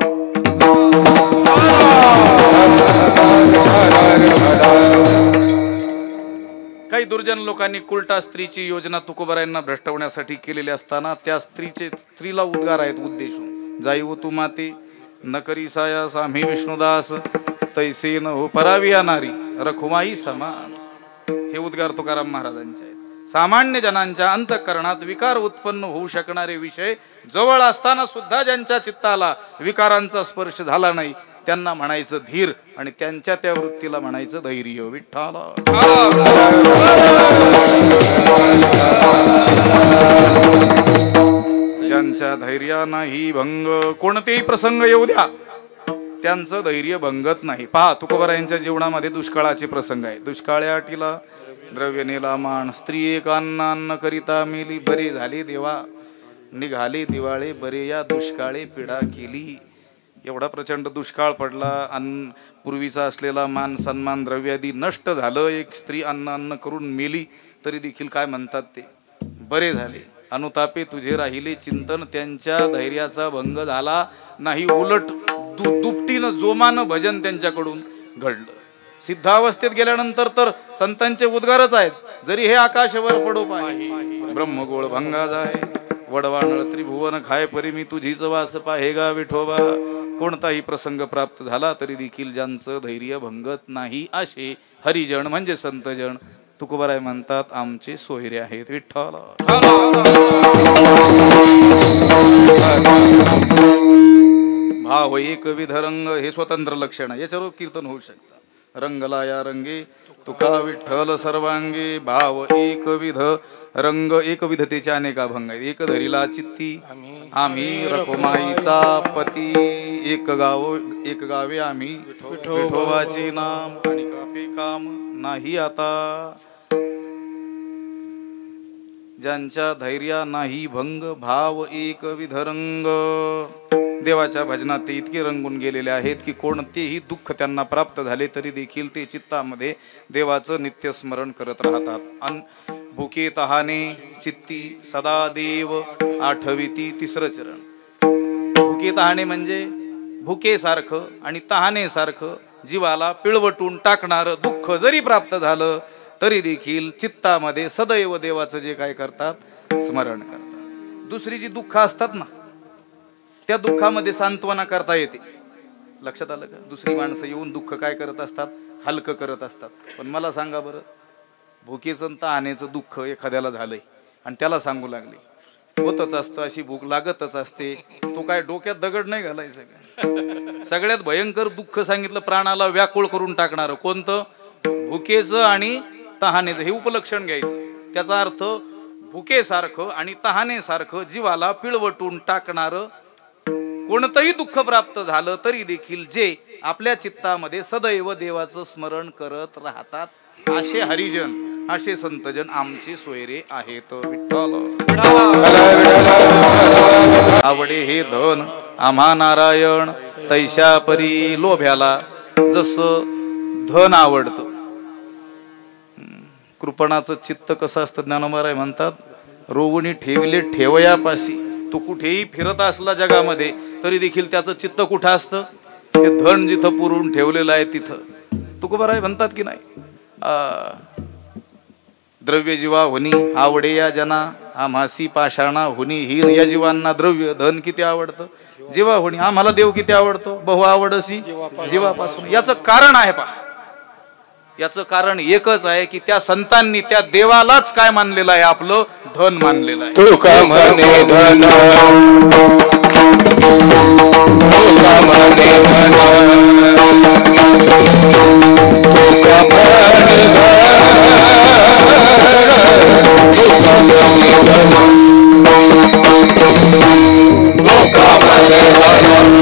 काही दुर्जन लोकांनी कुलटा स्त्रीची योजना तुकोबारायांना भ्रष्टवण्यासाठी केलेली असताना त्या स्त्रीला उद्गार आहेत उद्देशून. जाईव तू माते न करी सायास आम्ही विष्णुदास तैसे न हो पराविया नारी रखुमाई समान. हे उद्गार तुकाराम महाराजांचे आहेत. सामान्य जनांच्या अंतःकरणात विकार उत्पन्न होऊ शकणारे विषय जवळ असताना सुद्धा ज्यांच्या चित्ताला विकारांचा स्पर्श झाला नाही त्यांना म्हणायचं धीर, आणि त्यांच्या त्या वृत्तीला म्हणायचं धैर्य. विठ्ठल ज्यांच्या धैर्या नाही भंग, कोणतेही प्रसंग येऊ द्या त्यांचं धैर्य भंगत नाही. पहा, तुकोबारायांच्या जीवनामध्ये दुष्काळाचे प्रसंग आहे. दुष्काळ्या अटीला द्रव्य नेला मान, स्त्री एक अन्न करिता मेली. बरे झाले देवा निघाले दिवाळे, बरे या दुष्काळे पीडा केली. एवढा प्रचंड दुष्काळ पडला, अन्न पूर्वीचा असलेला मान सन्मान द्रव्यादी नष्ट झालं. एक स्त्री अन्न करून मेली तरी देखील काय म्हणतात ते बरे झाले. अनुतापे तुझे राहिले चिंतन, त्यांच्या धैर्याचा भंग झाला नाही. उलट दुपटीनं जोमानं भजन त्यांच्याकडून घडलं. सिद्धावस्थेत गेल्यानंतर तर संतांचे उद्गारच आहेत. जरी हे आकाशवर पडो पाहे ब्रह्मगोळ भंगा जाय, वडवानळ त्रिभुवन खाय परी मी तुझीच वास पाहेगा विठोबा. कोणताही प्रसंग प्राप्त झाला तरी देखील ज्यांचं धैर्य भंगत नाही असे हरिजन म्हणजे संतजन तुकोबाराय म्हणतात आमचे सोयरे आहेत. विठ्ठल भाव एक विध रंग, हे स्वतंत्र लक्षण आहे. याच्यावर कीर्तन होऊ शकतं. रंगला या रंगे तुका विठ्ठल सर्वांगे, भाव एक विध रंग. एक विधतेचे अनेक अभंग आहेत. एक धरीला चित्ती आम्ही रखुमाईचा पती, एक गावे आम्ही विठोबाचे नाम, आणि कापे काम नाही आता. ज्यांच्या धैर्या नाही भंग, भाव एक विध रंग. देवाच्या भजनात ते इतके रंगून गेलेले आहेत की कोणतेही दुःख त्यांना प्राप्त झाले तरी देखील ते चित्तामध्ये देवाचं नित्य स्मरण करत राहतात. भुके तहाने चित्ती सदा देव आठविती. तिसरं चरण. भुके तहाने म्हणजे भुकेसारखं आणि तहानेसारखं जीवाला पिळवटून टाकणारं दुःख जरी प्राप्त झालं तरी देखील चित्तामध्ये सदैव देवाचं जे काय करतात स्मरण करतात. दुसरी जी दुःख असतात ना त्या दुःखामध्ये सांत्वना करता येते. लक्षात आलं का? दुसरी माणसं येऊन दुःख काय करत असतात हलकं करत असतात. पण मला सांगा बरं, भुकेचं आणि तहानेचं दुःख एखाद्याला झालंय आणि त्याला सांगू लागले, होतच असतं, अशी भूक लागतच असते, तो काय डोक्यात दगड नाही घालायचं का? सगळ्यात भयंकर दुःख सांगितलं, प्राणाला व्याकुळ करून टाकणार कोणतं? भुकेचं आणि तहानेचं. हे उपलक्षण घ्यायचं. त्याचा अर्थ भुकेसारखं आणि तहानेसारखं जीवाला पिळवटून टाकणारं कोणतंही दुःख प्राप्त झालं तरी देखील जे आपल्या चित्तामध्ये सदैव देवाचं स्मरण करत राहतात, असे हरिजन, असे संतजन आमचे सोयरे आहेत. विठ्ठल आवडे हे धन आम्हा नारायण, तैशा परी लोभ्याला जसं धन आवडतं. कृपणाचं चित्त कसं असतं ज्ञानोबा म्हणतात, रोवणी ठेवले ठेवयापाशी. तो कुठेही फिरत असला जगामध्ये तरी देखील त्याचं चित्त कुठं असतं? ते धन जिथं पुरून ठेवलेलं आहे तिथं. तुकोबाराय म्हणतात की नाही, द्रव्य जीवा होनी आवडे या जना, आम्हासी पाषाणा होनी हीर. या जीवांना द्रव्य धन किती आवडतं? जीवा होणी. आम्हाला देव किती आवडतो? बहु आवडसी जीवापासून. याचं कारण आहे पहा, याचं कारण एकच आहे की त्या संतांनी त्या देवालाच काय मानलेलं आहे? आपलं धन मानलेलं आहे. तुका म्हणे धन, तुका म्हणे धन, तुका म्हणे धन, तुका म्हणे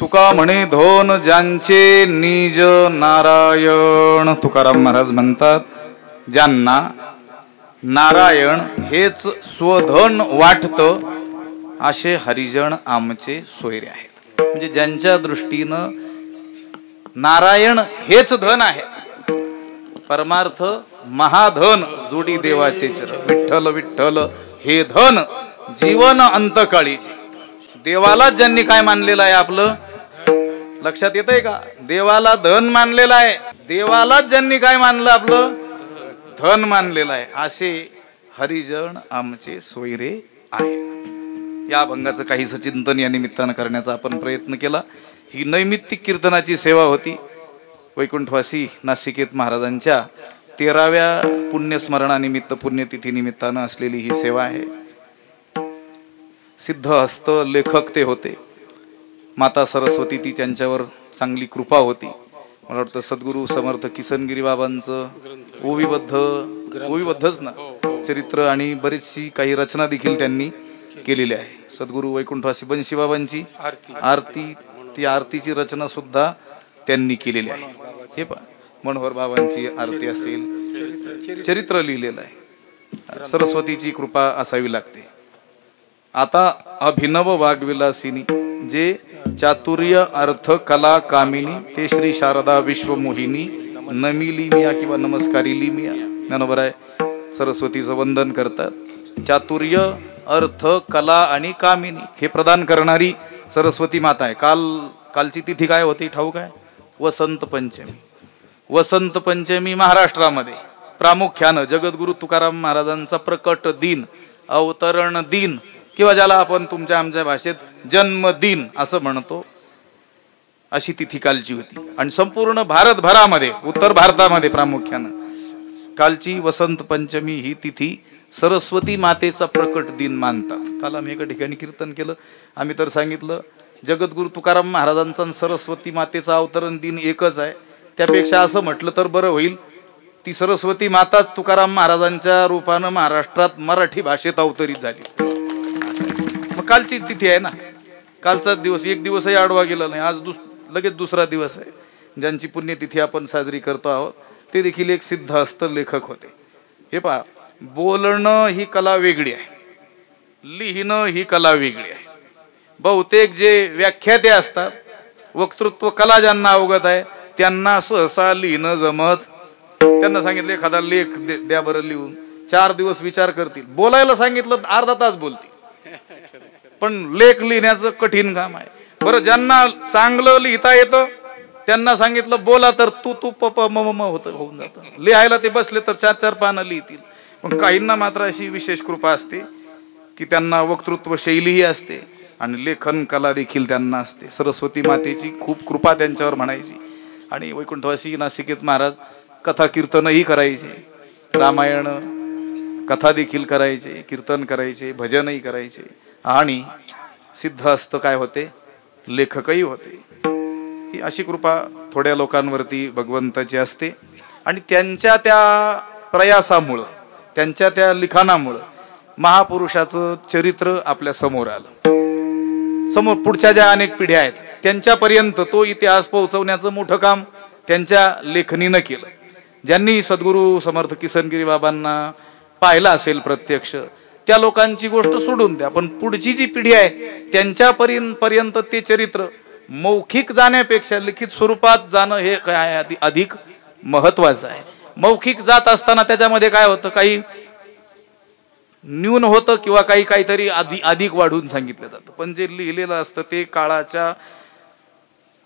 तुका म्हणे धोन ज्यांचे निज नारायण. तुकाराम महाराज म्हणतात, ज्यांना नारायण हेच स्वधन वाटतं असे हरिजन आमचे सोयरे आहेत. म्हणजे ज्यांच्या दृष्टीनं नारायण हेच धन आहे, परमार्थ महाधन जोडी देवाचे चरण. विठ्ठल विठ्ठल हे धन जीवन अंतकाळीचे. देवाला ज्यांनी काय मानलेलं आहे आपलं, लक्षात येतंय का? देवाला धन मानलेलं आहे. देवालाच ज्यांनी काय मानलं? आपलं धन मानलेलं आहे. असे हरिजन आमचे सोयरे आहेत. या अभंगाचं काहीच चिंतन या निमित्तानं करण्याचा आपण प्रयत्न केला. ही नैमित्तिक कीर्तनाची सेवा होती. वैकुंठवासी नाशिकेत महाराजांच्या 13व्या पुण्यस्मरणानिमित्त, पुण्यतिथी निमित्तानं असलेली ही सेवा आहे. सिद्ध हस्त लेखक ते होते. माता सरस्वती ती त्यांच्यावर चांगली कृपा होती. मला वाटतं सद्गुरू समर्थ किसनगिरी बाबांचं ओवीबद्धच ना चरित्र आणि बरीचशी काही रचना देखील त्यांनी केलेली आहे. सद्गुरू वैकुंठवासी बंशी बाबांची आरती, ती आरतीची रचना सुद्धा त्यांनी केलेली आहे. हे पहा, मनोहर बाबांची आरती असेल, चरित्र लिहिलेलं आहे. सरस्वतीची कृपा असावी लागते. आता अभिनव वाग्विलासिनी जे चातुर्य अर्थ कला कामिनी, ते श्री शारदा विश्वमोहिनी नमिली मिया किंवा नमस्कारिली मिया. ज्ञानोबा आहे सरस्वतीचं वंदन करतात. चातुर्य अर्थ कला आणि कामिनी हे प्रदान करणारी सरस्वती माता आहे. कालची तिथी काय होती ठाऊक आहे? वसंत पंचमी. वसंत पंचमी महाराष्ट्रामध्ये प्रामुख्यानं जगद्गुरु तुकाराम महाराजांचा प्रकट दिन, अवतरण दिन किंवा ज्याला आपण तुमच्या आमच्या भाषेत जन्मदिन असं म्हणतो, अशी तिथी कालची होती. आणि संपूर्ण भारतभरामध्ये, उत्तर भारतामध्ये प्रामुख्यानं कालची वसंत पंचमी ही तिथी सरस्वती मातेचा प्रकट दिन मानतात. काल आम्ही एका ठिकाणी कीर्तन केलं, आम्ही तर सांगितलं जगद्गुरु तुकाराम महाराजांचा आणि सरस्वती मातेचा अवतरण दिन एकच आहे. त्यापेक्षा असं म्हटलं तर बरं होईल, ती सरस्वती माताच तुकाराम महाराजांच्या रूपानं महाराष्ट्रात मराठी भाषेत अवतरित झाली. मग कालची तिथी आहे ना, कालचा दिवस एक दिवसही आडवा गेला नाही. आज लगेच दुसरा दिवस आहे. ज्यांची पुण्यतिथी आपण साजरी करतो आहोत ते देखील एक सिद्धहस्त लेखक होते. हे पहा, बोलणं ही कला वेगळी आहे, लिहिणं ही कला वेगळी आहे. बहुतेक जे व्याख्याते असतात, वक्तृत्व कला ज्यांना अवगत आहे, त्यांना सहसा लिहिणं जमत. त्यांना सांगितलं एखादा लेख द्या बरं लिहून, 4 दिवस विचार करतील. बोलायला सांगितलं अर्धा तास बोलतील, पण लेख लिहिण्याचं कठीण काम आहे. बरं, ज्यांना चांगलं लिहिता येतं त्यांना सांगितलं बोला तर तू तू प प म म होऊन जातं. लिहायला ते बसले तर 4-4 पानं लिहितील. पण काहींना मात्र अशी विशेष कृपा असते की त्यांना वक्तृत्व शैलीही असते आणि लेखन कला देखील त्यांना असते. सरस्वती मातेची खूप कृपा त्यांच्यावर म्हणायची. आणि वैकुंठवासी नासिकेत महाराज कथा कीर्तनही करायचे, रामायण कथा देखील करायचे, कीर्तन करायचे, भजनही करायचे आणि सिद्धहस्त काय होते, लेखकही होते. ही अशी कृपा थोड्या लोकांवरती भगवंताची असते. आणि त्यांच्या त्या प्रयासामुळं, त्यांच्या त्या लिखाणामुळं महापुरुषाचं चरित्र आपल्या समोर आलं. समोर पुढच्या ज्या अनेक पिढ्या आहेत त्यांच्यापर्यंत तो इतिहास पोहोचवण्याचं मोठं काम त्यांच्या लेखनीनं केलं. ज्यांनी सद्गुरू समर्थ किसनगिरी बाबांना पाहिलं असेल प्रत्यक्ष, त्या लोकांची गोष्ट सोडून द्या, पण पुढची जी पिढी आहे त्यांच्यापर्यंत ते चरित्र मौखिक जाण्यापेक्षा लिखित स्वरूपात जाणं हे काय अधिक महत्वाचं आहे. मौखिक जात असताना त्याच्यामध्ये काय होतं, काही न्यून होतं किंवा काहीतरी अधिक वाढवून सांगितलं जातं. पण जे लिहिलेलं असतं ते काळाच्या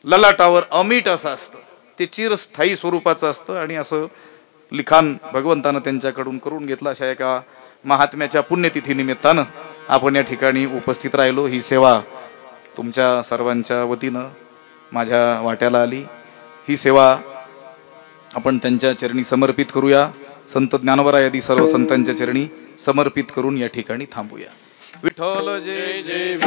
ललाटावर अमीट असं असतं, ते चिरस्थायी स्वरूपाचं असतं. आणि असं लिखाण भगवंतानं त्यांच्याकडून करून घेतलं. अशा एका महात्म्याच्या पुण्यतिथी निमित्तानं आपण या ठिकाणी उपस्थित राहिलो. ही सेवा तुमच्या सर्वांच्या वतीनं माझ्या वाट्याला आली. ही सेवा आपण त्यांच्या चरणी समर्पित करूया. संत ज्ञानोबा आदी सर्व संतांच्या चरणी समर्पित करून या ठिकाणी थांबूया. विठ्ठल जय जय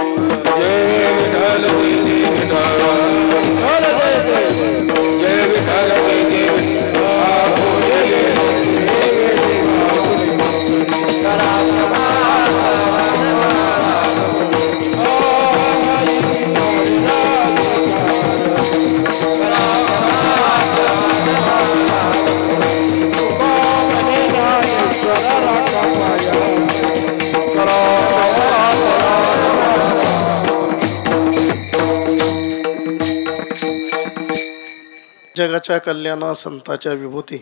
जगाच्या कल्याणा संताच्या विभूती,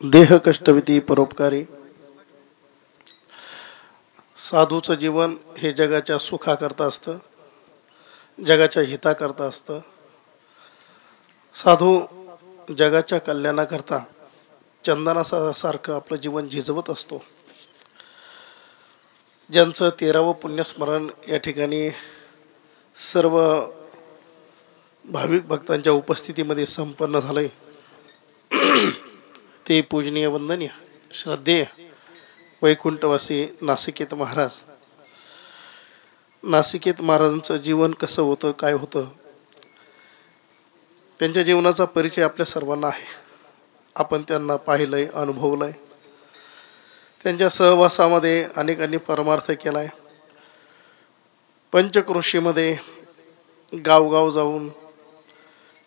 देह कष्टविती परोपकारी. साधूचं जीवन हे जगाच्या सुखाकरता असतं, जगाच्या हिताकरता असतं. साधू जगाच्या कल्याणाकरता चंदनासारखं आपलं जीवन झिजवत असतो. ज्यांचं 13वं पुण्यस्मरण या ठिकाणी सर्व भाविक भक्तांच्या उपस्थितीमध्ये संपन्न झालंय, ते पूजनीय, वंदनीय, श्रद्धेय वैकुंठवासी नासिकेत महाराज. नासिकेत महाराजांचं जीवन कसं होतं, काय होतं, त्यांच्या जीवनाचा परिचय आपल्या सर्वांना आहे. आपण त्यांना पाहिलंय, अनुभवलंय. त्यांच्या सहवासामध्ये अनेकांनी परमार्थ केलाय. पंचक्रोशीमध्ये गावगाव जाऊन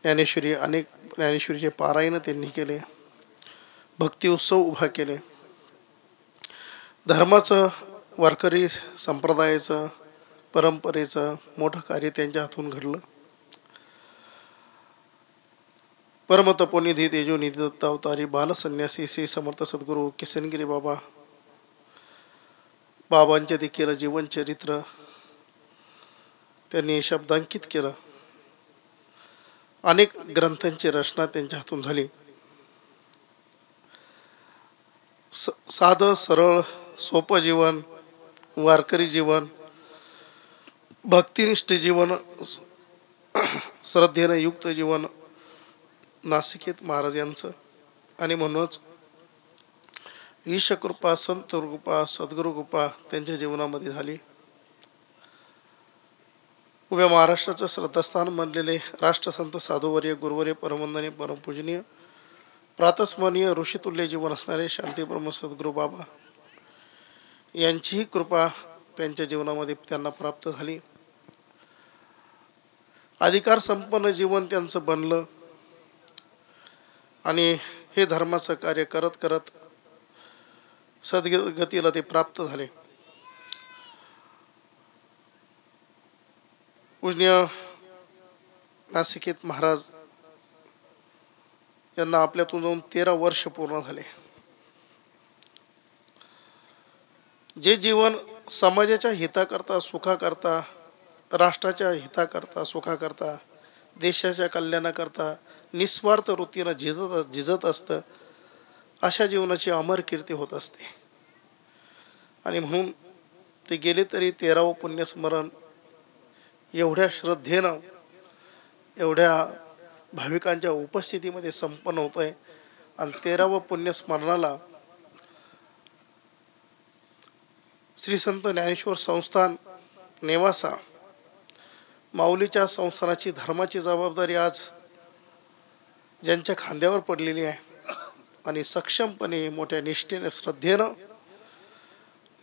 ज्ञानेश्वरीचे पारायण त्यांनी केले, भक्ती उत्सव उभा केले. धर्माचं, वारकरी संप्रदायाचं, परंपरेचं मोठं कार्य त्यांच्या हातून घडलं. परमतपोनिधी तेजोनिधी दत्तावतारी बालसन्यासी श्री समर्थ सद्गुरू किसनगिरी बाबांचे देखील जीवनचरित्र त्यांनी शब्दांकित केलं. अनेक ग्रंथांची रचना त्यांच्या हातून झाली. साधं सरळ सोपं जीवन, वारकरी जीवन, भक्तिनिष्ठ जीवन, श्रद्धेने युक्त जीवन नासिकेत महाराज यांचं. आणि म्हणूनच ईशकृपा, संत कृपा, सद्गुरु कृपा त्यांच्या जीवनामध्ये झाली. उभ्या महाराष्ट्राचं श्रद्धास्थान मानलेले राष्ट्रसंत साधुवर्य गुरुवर्य परमवंदनीय परमपूजनीय प्रातस्मरणीय ऋषितुल्य जीवन असणारे शांतीब्रह्म सद्गुरू बाबा यांचीही कृपा त्यांच्या जीवनामध्ये त्यांना प्राप्त झाली. अधिकार संपन्न जीवन त्यांचं बनलं आणि हे धर्माचं कार्य करत करत सद्गतीला ते प्राप्त झाले. पूज्य नासिकेत महाराज यांना आपल्यातून जाऊन 13 वर्ष पूर्ण झाले. जे जीवन समाजाच्या हिताकरता, सुखाकरता, राष्ट्राच्या हिताकरता, सुखाकरता, देशाच्या कल्याणाकरता निस्वार्थ वृत्तीनं झिजत असतं, अशा जीवनाची अमर कीर्ती होत असते. आणि म्हणून ते गेले तरी 13वं पुण्यस्मरण एवढ्या श्रद्धेनं, एवढ्या भाविकांच्या उपस्थितीमध्ये संपन्न होत आहे. आणि 13वं पुण्यस्मरणाला श्री संत ज्ञानेश्वर संस्थान नेवासा माऊलीच्या संस्थानाची धर्माची जबाबदारी आज ज्यांच्या खांद्यावर पडलेली आहे आणि सक्षमपणे मोठ्या निष्ठेने, श्रद्धेनं,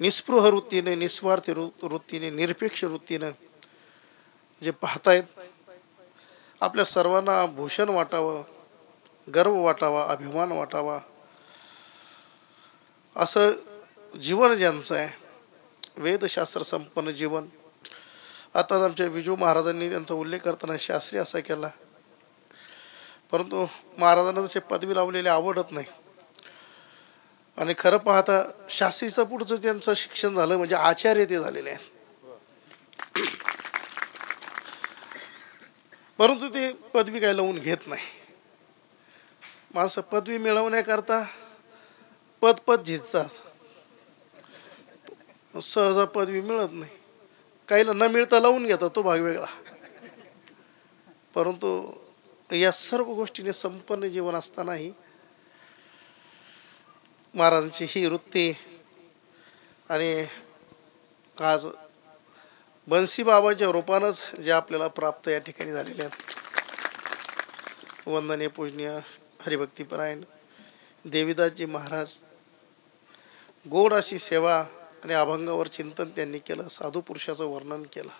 निस्पृह वृत्तीने, निस्वार्थ वृत्तीने, निरपेक्ष वृत्तीनं जे पाहतायत, आपल्या सर्वांना भूषण वाटावं, गर्व वाटावा, अभिमान वाटावा असं जीवन ज्यांचं आहे, वेदशास्त्र संपन्न जीवन. आताच आमच्या विजू महाराजांनी त्यांचा उल्लेख करताना शास्त्री असा केला, परंतु महाराजांना तसे पदवी लावलेली आवडत नाही. आणि खरं पाहता शास्त्रीचं पुढचं त्यांचं शिक्षण झालं म्हणजे आचार्य ते झालेले आहेत. परंतु ते पदवी काय लावून घेत नाही. माणसं पदवी मिळवण्याकरता पद झिजतात, सहजा पदवी मिळत नाही. काहीला न मिळता लावून घेतात, तो भाग वेगळा. परंतु या सर्व गोष्टीने संपन्न जीवन असतानाही महाराजांची ही वृत्ती आणि आज बन्सी बाबाच्या रूपानंच जे आपल्याला प्राप्त या ठिकाणी झालेले आहेत. वंदनीय पूजनीय हरिभक्तीपरायण देवीदासजी महाराज, गोड अशी सेवा आणि अभंगावर चिंतन त्यांनी केलं, साधू पुरुषाचं वर्णन केलं.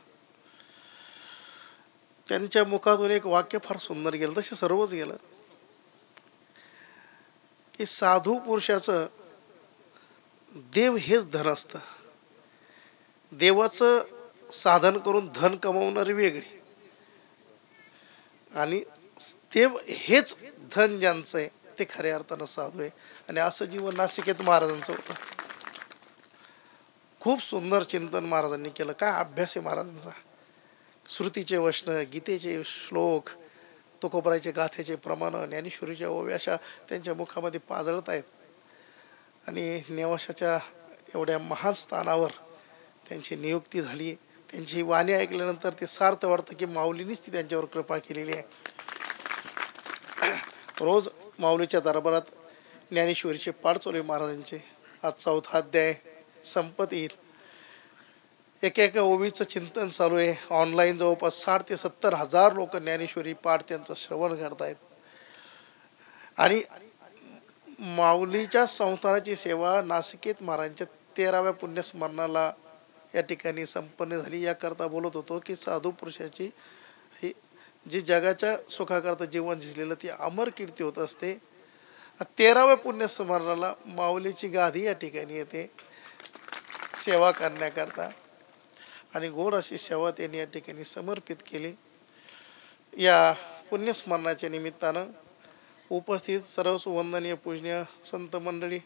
त्यांच्या मुखातून एक वाक्य फार सुंदर गेलं, तसे सर्वच गेलं, की साधू पुरुषाचं देव हेच धन असतं. देवाचं साधन करून धन कमावणारी वेगळी, आणि देव हेच धन ज्यांचं आहे ते खऱ्या अर्थानं साधू आहे. आणि असं जीवन नासिकेत महाराजांचं होतं. खूप सुंदर चिंतन महाराजांनी केलं. काय अभ्यास आहे महाराजांचा. श्रुतीचे वचन, गीतेचे श्लोक, तुकोबरायचे गाथेचे प्रमाण, ज्ञानेश्वरीच्या ओव्या अशा त्यांच्या मुखामध्ये पाजळत आहेत. आणि नेवाशाच्या एवढ्या महान स्थानावर त्यांची नियुक्ती झाली. त्यांची वाणी ऐकल्यानंतर ते सार्थ वाटतं की माऊलीनीच ती त्यांच्यावर कृपा केलेली आहे. रोज माऊलीच्या दरबारात ज्ञानेश्वरीचे पाठ चालू आहे महाराजांचे. आज 4था अध्याय संपत येईल. एका ओवीचं चिंतन चालू आहे. ऑनलाईन जवळपास 60 ते 70 हजार लोक ज्ञानेश्वरी पाठ त्यांचं श्रवण करतायत. आणि माऊलीच्या संस्थानाची सेवा नासिकेत महाराजांच्या 13व्या पुण्यस्मरणाला या ठिकाणी संपन्न झाली. याकरता बोलत होतो की साधू पुरुषाची ही जी जगाच्या सुखाकरता जीवन झिजलेलं ती अमर कीर्ती होत असते. 13व्या पुण्यस्मरणाला माऊलीची गादी या ठिकाणी येते सेवा करण्याकरता. आणि गोड अशी सेवा त्यांनी या ठिकाणी समर्पित केली. या पुण्यस्मरणाच्या निमित्तानं उपस्थित सर्व वंदनीय पूजनीय संत मंडळी,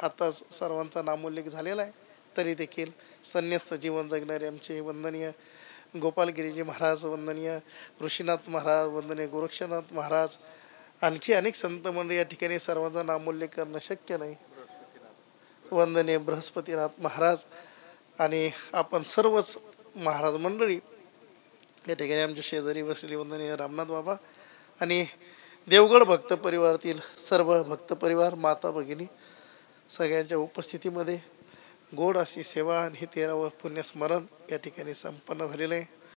आता सर्वांचा नामोल्लेख झालेला आहे, तरी देखील संन्यस्त जीवन जगणारे आमचे वंदनीय गोपालगिरीजी महाराज वंदनीय, ऋषीनाथ महाराज वंदनीय, गोरक्षनाथ महाराज, आणखी अनेक संत मंडळी या ठिकाणी सर्वांचा नामोल्लेख करणं शक्य नाही. वंदनीय बृहस्पतीनाथ महाराज आणि आपण सर्वच महाराज मंडळी या ठिकाणी आमच्या शेजारी बसलेली वंदनीय रामनाथ बाबा आणि देवगड भक्त परिवारातील सर्व भक्त परिवार, माता भगिनी सगळ्यांच्या उपस्थितीमध्ये गोड अशी सेवा आणि हे 13वं पुण्यस्मरण या ठिकाणी संपन्न झालेलं आहे.